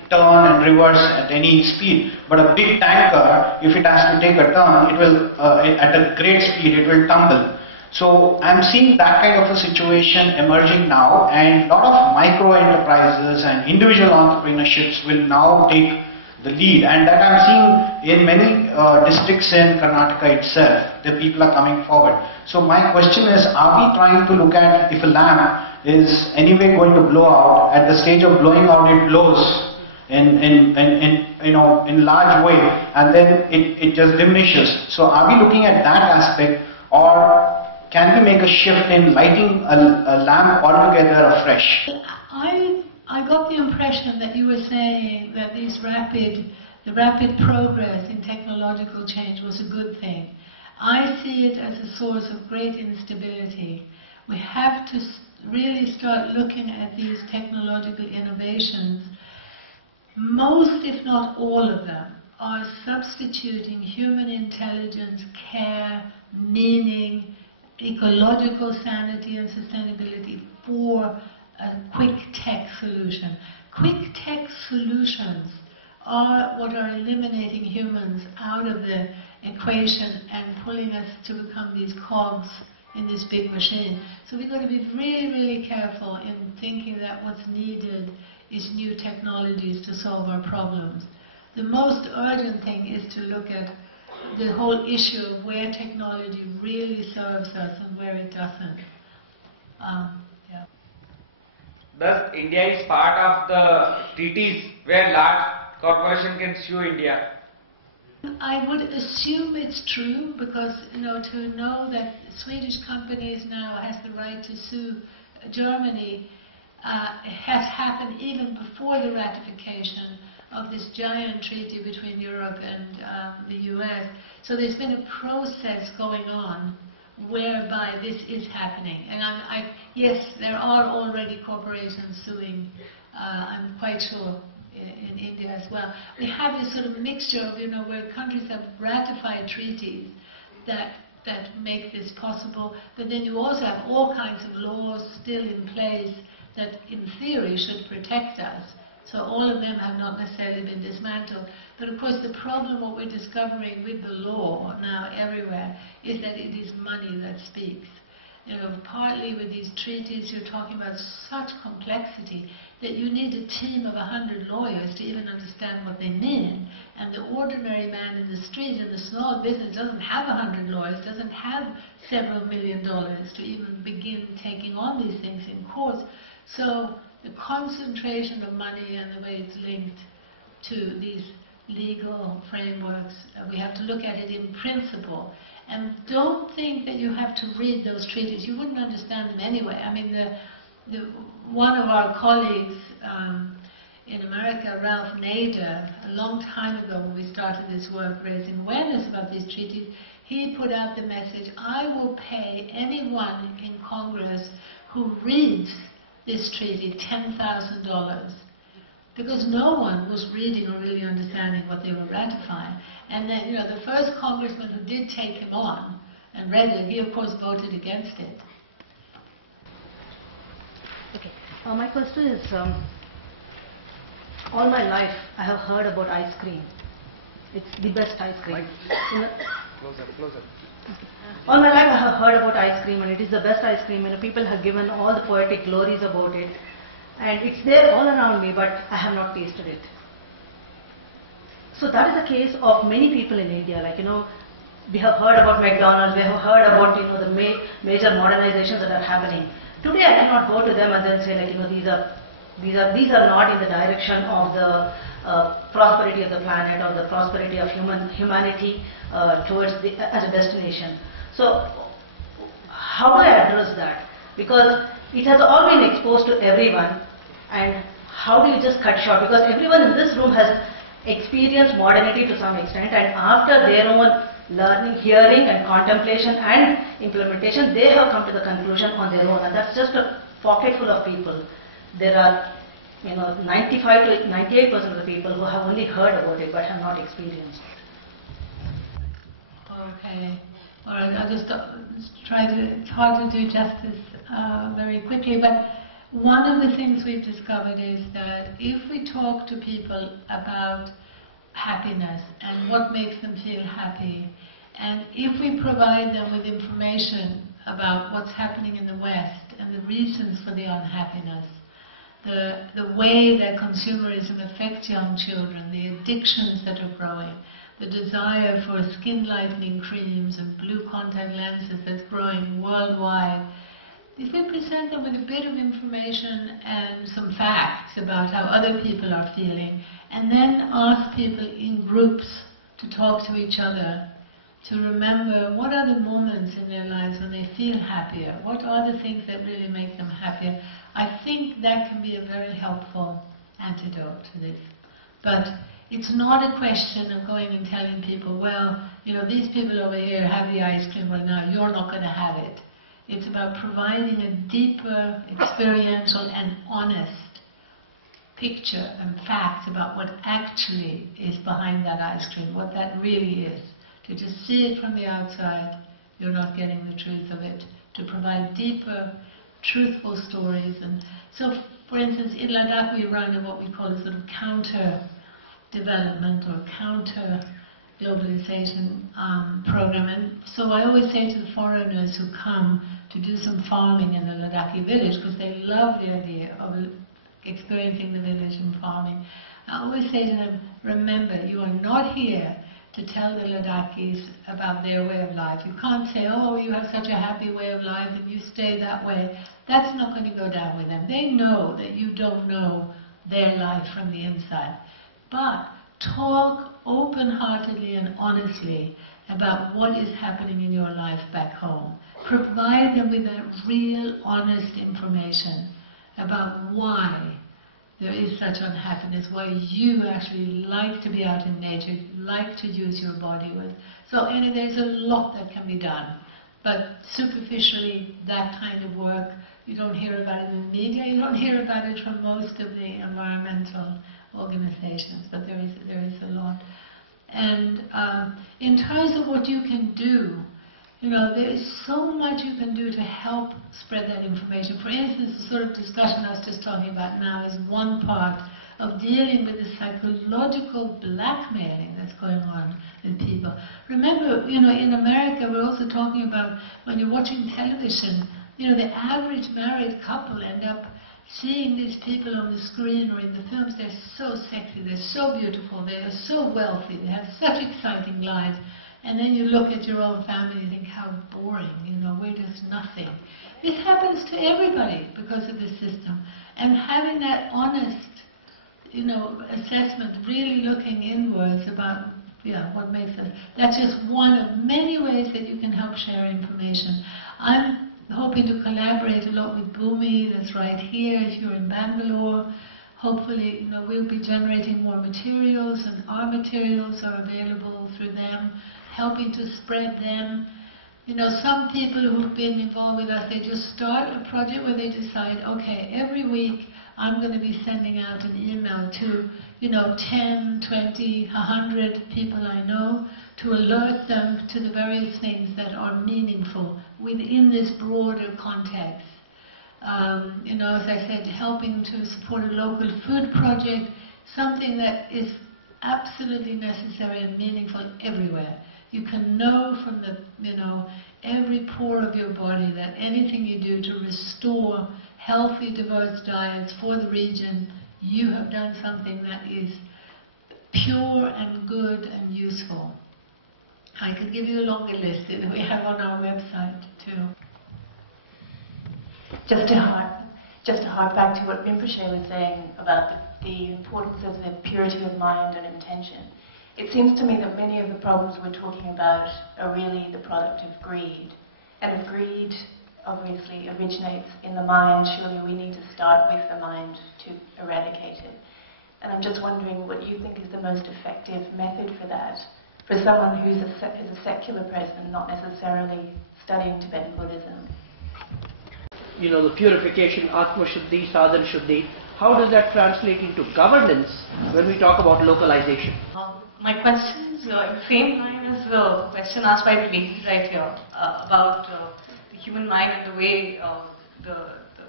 turn and reverse at any speed. But a big tanker, if it has to take a turn, it will, at a great speed, it will tumble. So I'm seeing that kind of a situation emerging now, and a lot of micro enterprises and individual entrepreneurships will now take the lead, and that I'm seeing in many districts in Karnataka itself. The people are coming forward. So my question is, are we trying to look at if a lamp is anyway going to blow out, at the stage of blowing out it blows in large way, and then it just diminishes. So are we looking at that aspect, or can we make a shift in lighting a lamp altogether afresh? I got the impression that you were saying that the rapid progress in technological change was a good thing. I see it as a source of great instability. We have to really start looking at these technological innovations. Most, if not all of them, are substituting human intelligence, care, meaning, ecological sanity and sustainability for a quick tech solution. Quick tech solutions are what are eliminating humans out of the equation and pulling us to become these cogs in this big machine. So we've got to be really, really careful in thinking that what's needed is new technologies to solve our problems. The most urgent thing is to look at the whole issue of where technology really serves us and where it doesn't. Thus, India is part of the treaties where large corporation can sue India. I would assume it's true, because to know that Swedish companies now has the right to sue Germany has happened even before the ratification of this giant treaty between Europe and the US. So there's been a process going on whereby this is happening. And yes, there are already corporations suing, I'm quite sure, in India as well. We have this sort of mixture of, where countries have ratified treaties that make this possible, but then you also have all kinds of laws still in place that in theory should protect us. So all of them have not necessarily been dismantled. But of course the problem, what we're discovering with the law now everywhere, is that it is money that speaks. Partly with these treaties you're talking about such complexity that you need a team of 100 lawyers to even understand what they mean. And the ordinary man in the street, in the small business, doesn't have 100 lawyers, doesn't have several $1 million to even begin taking on these things in courts. So the concentration of money and the way it's linked to these legal frameworks, we have to look at it in principle. And don't think that you have to read those treaties. You wouldn't understand them anyway. I mean, one of our colleagues in America, Ralph Nader, a long time ago when we started this work raising awareness about these treaties, he put out the message, I will pay anyone in Congress who reads this treaty $10,000. Because no one was reading or really understanding what they were ratifying. And then, the first congressman who did take him on and read it, he of course voted against it. Okay, my question is, all my life I have heard about ice cream. It's the best ice cream. Closer. All my life I have heard about ice cream, and it is the best ice cream, and people have given all the poetic glories about it. And it's there all around me, but I have not tasted it. So that is the case of many people in India. We have heard about McDonald's, we have heard about the major modernizations that are happening. Today I cannot go to them and then say these are not in the direction of the prosperity of the planet or the prosperity of humanity towards as a destination. So how do I address that? Because it has all been exposed to everyone, and how do you just cut short? Because everyone in this room has experienced modernity to some extent, and after their own learning, hearing and contemplation and implementation, they have come to the conclusion on their own, and that's just a pocketful of people. There are 95 to 98% of the people who have only heard about it but have not experienced it. Okay. All right, I'll just try to, it's hard to do justice very quickly, but one of the things we've discovered is that if we talk to people about happiness and what makes them feel happy, and if we provide them with information about what's happening in the West and the reasons for the unhappiness, the way that consumerism affects young children, the addictions that are growing, the desire for skin lightening creams and blue contact lenses that's growing worldwide, if we present them with a bit of information and some facts about how other people are feeling, and then ask people in groups to talk to each other, to remember what are the moments in their lives when they feel happier, what are the things that really make them happier, I think that can be a very helpful antidote to this. But it's not a question of going and telling people, well, you know, these people over here have the ice cream, well now you're not going to have it. It's about providing a deeper, experiential and honest picture and facts about what actually is behind that ice cream, what that really is. To just see it from the outside, you're not getting the truth of it. To provide deeper, truthful stories. And so, for instance, in Ladakh we run what we call a sort of counter-development or counter-globalization program. And so I always say to the foreigners who come to do some farming in the Ladakhi village, because they love the idea of experiencing the village and farming, I always say to them, remember, you are not here to tell the Ladakhis about their way of life. You can't say, oh, you have such a happy way of life and you stay that way. That's not going to go down with them. They know that you don't know their life from the inside. But talk open-heartedly and honestly about what is happening in your life back home. Provide them with that real, honest information about why there is such unhappiness, why you actually like to be out in nature, like to use your body with. So anyway, there's a lot that can be done. But superficially, that kind of work, you don't hear about it in the media, you don't hear about it from most of the environmental organizations, but there is a lot. And in terms of what you can do, you know, there is so much you can do to help spread that information. For instance, the sort of discussion I was just talking about now is one part of dealing with the psychological blackmailing that's going on with people. Remember, you know, in America we're also talking about when you're watching television, you know, the average married couple end up seeing these people on the screen or in the films. They're so sexy, they're so beautiful, they are so wealthy, they have such exciting lives. And then you look at your own family and think, how boring, you know, we're just nothing. This happens to everybody because of the system. And having that honest, you know, assessment, really looking inwards about, yeah, what makes us, that's just one of many ways that you can help share information. I'm hoping to collaborate a lot with Bhumi, that's right here, if you're in Bangalore. Hopefully, you know, we'll be generating more materials, and our materials are available through them, helping to spread them. You know, some people who've been involved with us, they just start a project where they decide, okay, every week I'm going to be sending out an email to, you know, 10, 20, 100 people I know to alert them to the various things that are meaningful within this broader context. You know, as I said, helping to support a local food project, something that is absolutely necessary and meaningful everywhere. You can know from the, you know, every pore of your body that anything you do to restore healthy, diverse diets for the region, you have done something that is pure and good and useful. I could give you a longer list that we have on our website too. Just to hark back to what Rinpoche was saying about the importance of the purity of mind and intention. It seems to me that many of the problems we're talking about are really the product of greed. And if greed obviously originates in the mind, surely we need to start with the mind to eradicate it. And I'm just wondering what you think is the most effective method for that, for someone who's a secular person, not necessarily studying Tibetan Buddhism. You know, the purification, Atma Shuddhi, Sadhana Shuddhi, how does that translate into governance when we talk about localization? My question is in the same line as the question asked by the lady right here about the human mind and the way the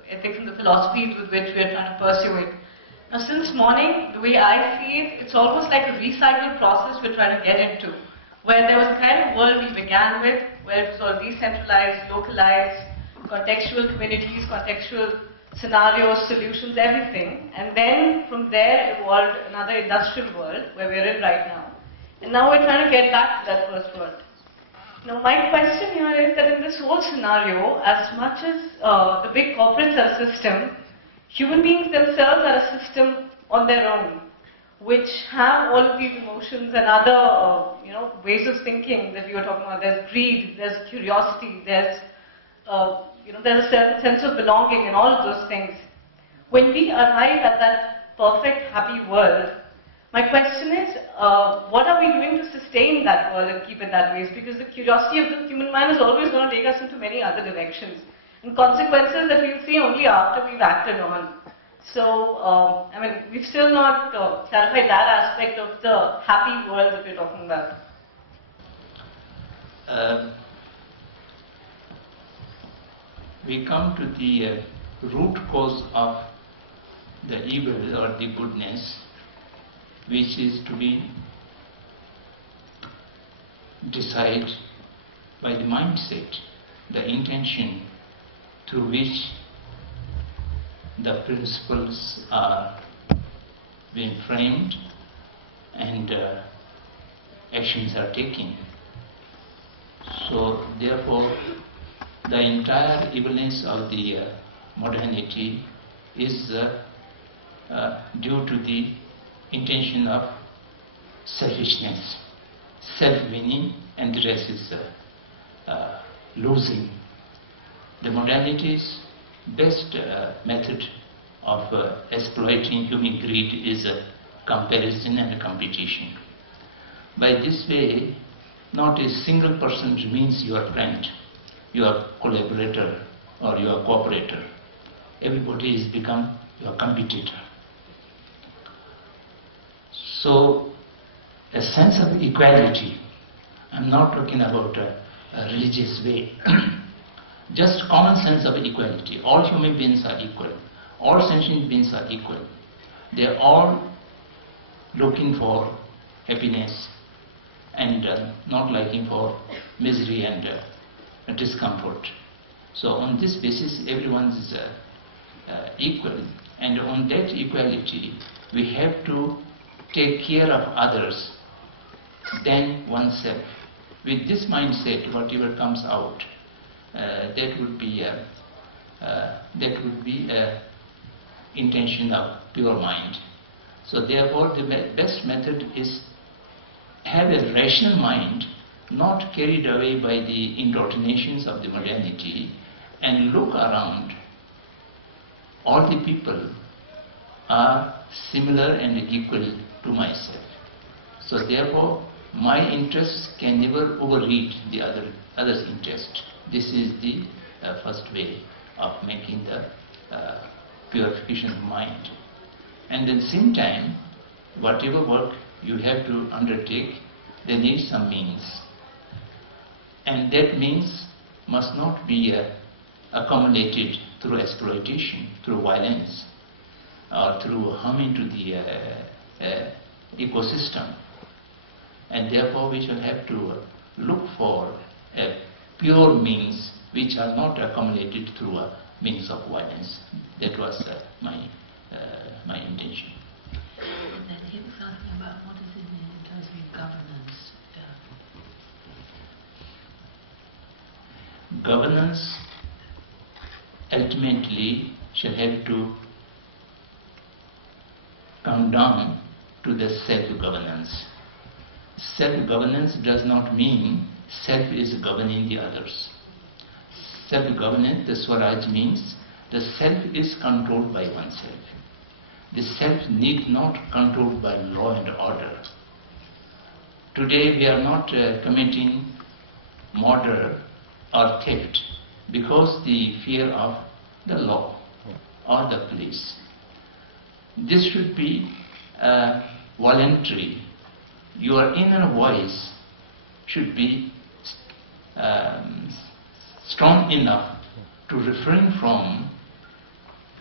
ethics and the philosophies with which we are trying to pursue it. Now, since morning, the way I see it, it's almost like a recycled process we're trying to get into, where there was a kind of world we began with, where it was all decentralized, localized, contextual communities, contextual scenarios, solutions, everything. And then from there evolved another industrial world, where we're in right now. And now we're trying to get back to that first world. Now, my question here is that in this whole scenario, as much as the big corporates are a system, human beings themselves are a system on their own, which have all of these emotions and other ways of thinking that we were talking about. There's greed, there's curiosity, there's there's a certain sense of belonging and all of those things. When we arrive at that perfect, happy world, my question is, what are we doing to sustain that world and keep it that way? Because the curiosity of the human mind is always going to take us into many other directions, and consequences that we'll see only after we've acted on. So, we've still not clarified that aspect of the happy world that we're talking about. We come to the root cause of the evil or the goodness, which is to be decided by the mindset, the intention through which the principles are being framed and actions are taken. So therefore, the entire evilness of the modernity is due to the intention of selfishness, self-winning, and the rest is losing. The modernity's best method of exploiting human greed is comparison and competition. By this way, not a single person remains your friend, your collaborator, or your cooperator. Everybody has become your competitor. So, a sense of equality, I'm not talking about a religious way, just common sense of equality. All human beings are equal. All sentient beings are equal. They are all looking for happiness and not liking for misery and discomfort. So on this basis, everyone is equal, and on that equality, we have to take care of others than oneself. With this mindset, whatever comes out, that would be intention of pure mind. So therefore, the best method is have a rational mind, not carried away by the indoctrinations of the modernity, and look around. All the people are similar and equal to myself. So therefore, my interests can never overreach the other's interest. This is the first way of making the purification of mind. And at the same time, whatever work you have to undertake, they need some means. And that means must not be accumulated through exploitation, through violence, or through harming to the ecosystem. And therefore we shall have to look for pure means which are not accumulated through a means of violence. That was my intention. And then he was asking about what does it mean in terms of governance. Governance ultimately shall have to come down to the self-governance. Self-governance does not mean self is governing the others. Self-governance, the Swaraj means the self is controlled by oneself. The self need not controlled by law and order. Today we are not committing murder or theft because the fear of the law or the police. This should be voluntary. Your inner voice should be strong enough to refrain from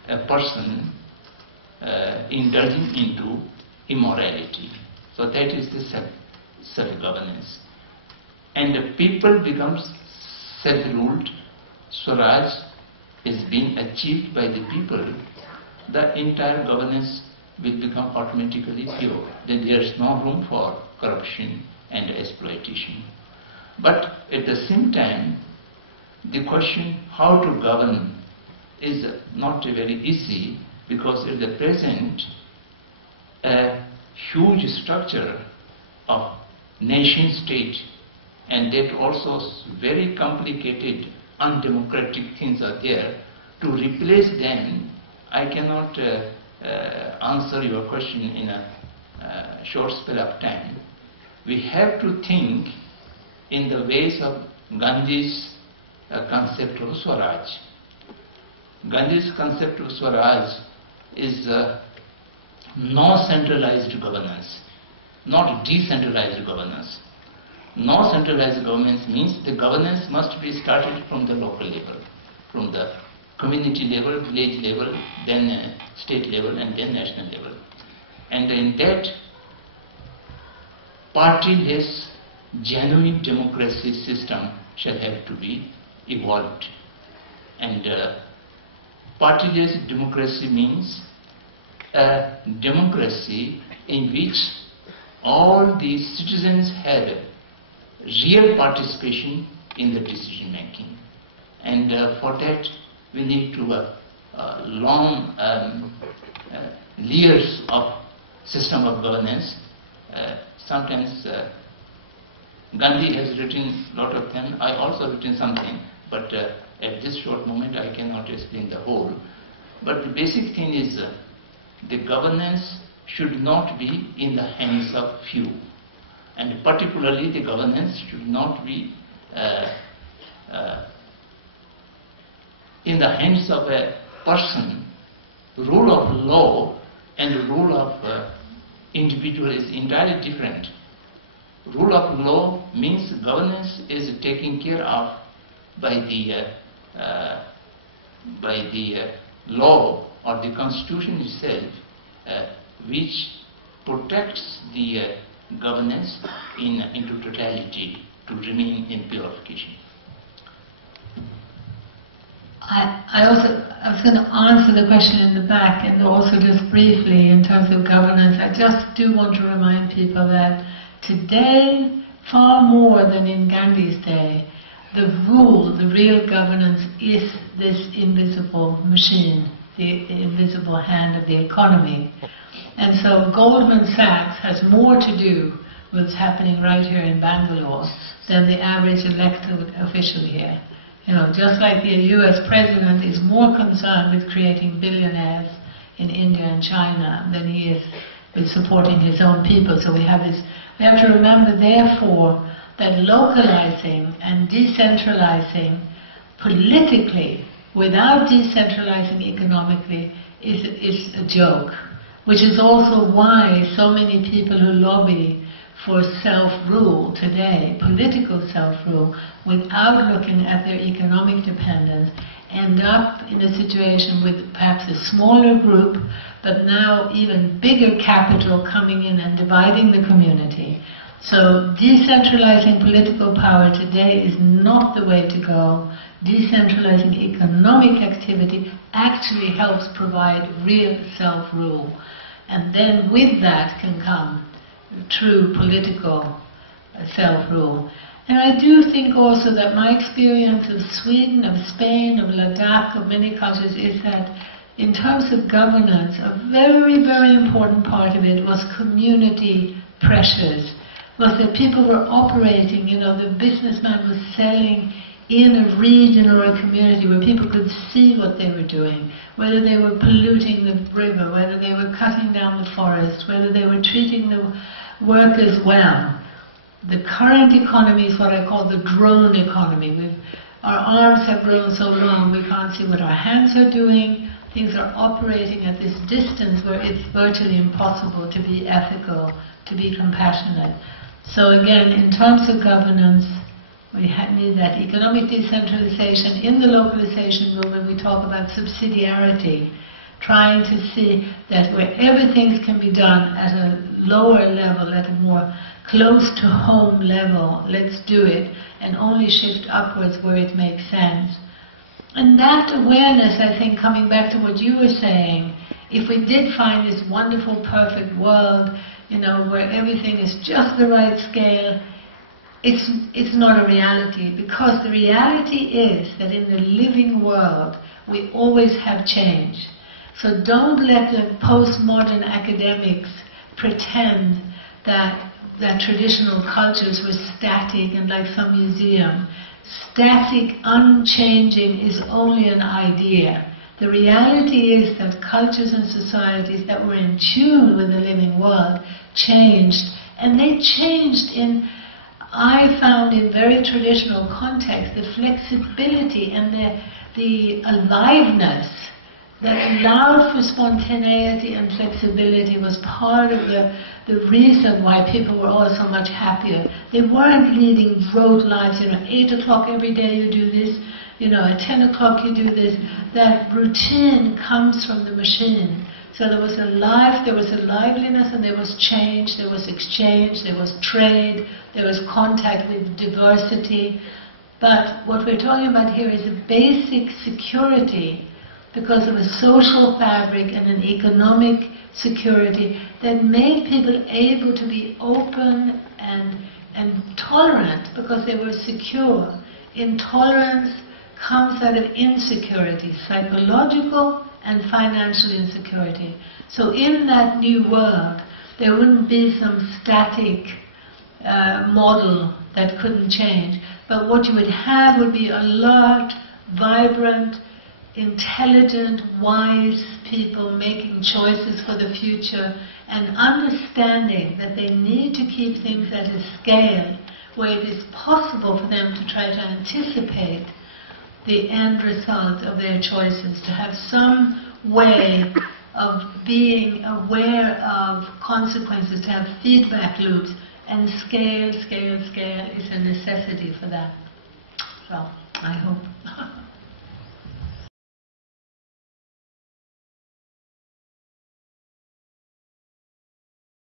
a person indulging into immorality. So that is the self-governance. And the people becomes self-ruled. Swaraj is being achieved by the people. The entire governance will become automatically pure. Then there is no room for corruption and exploitation. But at the same time, the question how to govern is not very easy, because at the present a huge structure of nation state, and that also very complicated undemocratic things are there. To replace them, I cannot answer your question in a short spell of time. We have to think in the ways of Gandhi's concept of Swaraj. Gandhi's concept of Swaraj is no centralized governance, not decentralized governance. No centralized governance means the governance must be started from the local level, from the community level, village level, then state level, and then national level. And in that, partyless, genuine democracy system shall have to be evolved. And partyless democracy means a democracy in which all the citizens have real participation in the decision making. And for that we need to long layers of system of governance. Sometimes Gandhi has written a lot of them. I also written something, but at this short moment I cannot explain the whole. But the basic thing is the governance should not be in the hands of few, and particularly the governance should not be in the hands of a person. Rule of law and rule of individual is entirely different. Rule of law means governance is taken care of by the law or the constitution itself, which protects the governance into totality to remain in purification. I was going to answer the question in the back, and also just briefly in terms of governance. I just do want to remind people that today, far more than in Gandhi's day, the rule, the real governance is this invisible machine, the invisible hand of the economy. And so Goldman Sachs has more to do with what's happening right here in Bangalore than the average elected official here. You know, just like the US president is more concerned with creating billionaires in India and China than he is with supporting his own people. So we have to remember, therefore, that localizing and decentralizing politically without decentralizing economically is a joke, which is also why so many people who lobby for self-rule today, political self-rule, without looking at their economic dependence, end up in a situation with perhaps a smaller group, but now even bigger capital coming in and dividing the community. So decentralizing political power today is not the way to go. Decentralizing economic activity actually helps provide real self-rule. And then with that can come true political self-rule. And I do think also that my experience of Sweden, of Spain, of Ladakh, of many cultures is that in terms of governance, a very, very important part of it was community pressures. Was that people were operating, the businessman was selling in a region or a community where people could see what they were doing, whether they were polluting the river, whether they were cutting down the forest, whether they were treating the workers well. The current economy is what I call the drone economy. Our arms have grown so long we can't see what our hands are doing. Things are operating at this distance where it's virtually impossible to be ethical, to be compassionate. So again, in terms of governance, we need that economic decentralization. In the localization movement, we talk about subsidiarity. trying to see that wherever things can be done at a lower level, at a more close to home level, let's do it, and only shift upwards where it makes sense. And that awareness, I think, coming back to what you were saying, if we did find this wonderful, perfect world, where everything is just the right scale, it's not a reality, because the reality is that in the living world, we always have change. So don't let the postmodern academics pretend that traditional cultures were static and like some museum. Static, unchanging is only an idea. The reality is that cultures and societies that were in tune with the living world changed, and they changed I found in very traditional context, the flexibility and the aliveness that allowed for spontaneity and flexibility was part of the reason why people were all so much happier. They weren't leading rote lives, 8 o'clock every day you do this, at 10 o'clock you do this. That routine comes from the machine. So there was a life, there was a liveliness, and there was change, there was exchange, there was trade, there was contact with diversity. But what we're talking about here is a basic security because of a social fabric and an economic security that made people able to be open and tolerant because they were secure. Intolerance comes out of insecurity, psychological and financial insecurity. So in that new world, there wouldn't be some static model that couldn't change. But what you would have would be alert, vibrant, intelligent, wise people making choices for the future and understanding that they need to keep things at a scale where it is possible for them to try to anticipate the end result of their choices, to have some way of being aware of consequences, to have feedback loops, and scale is a necessity for that. So, I hope.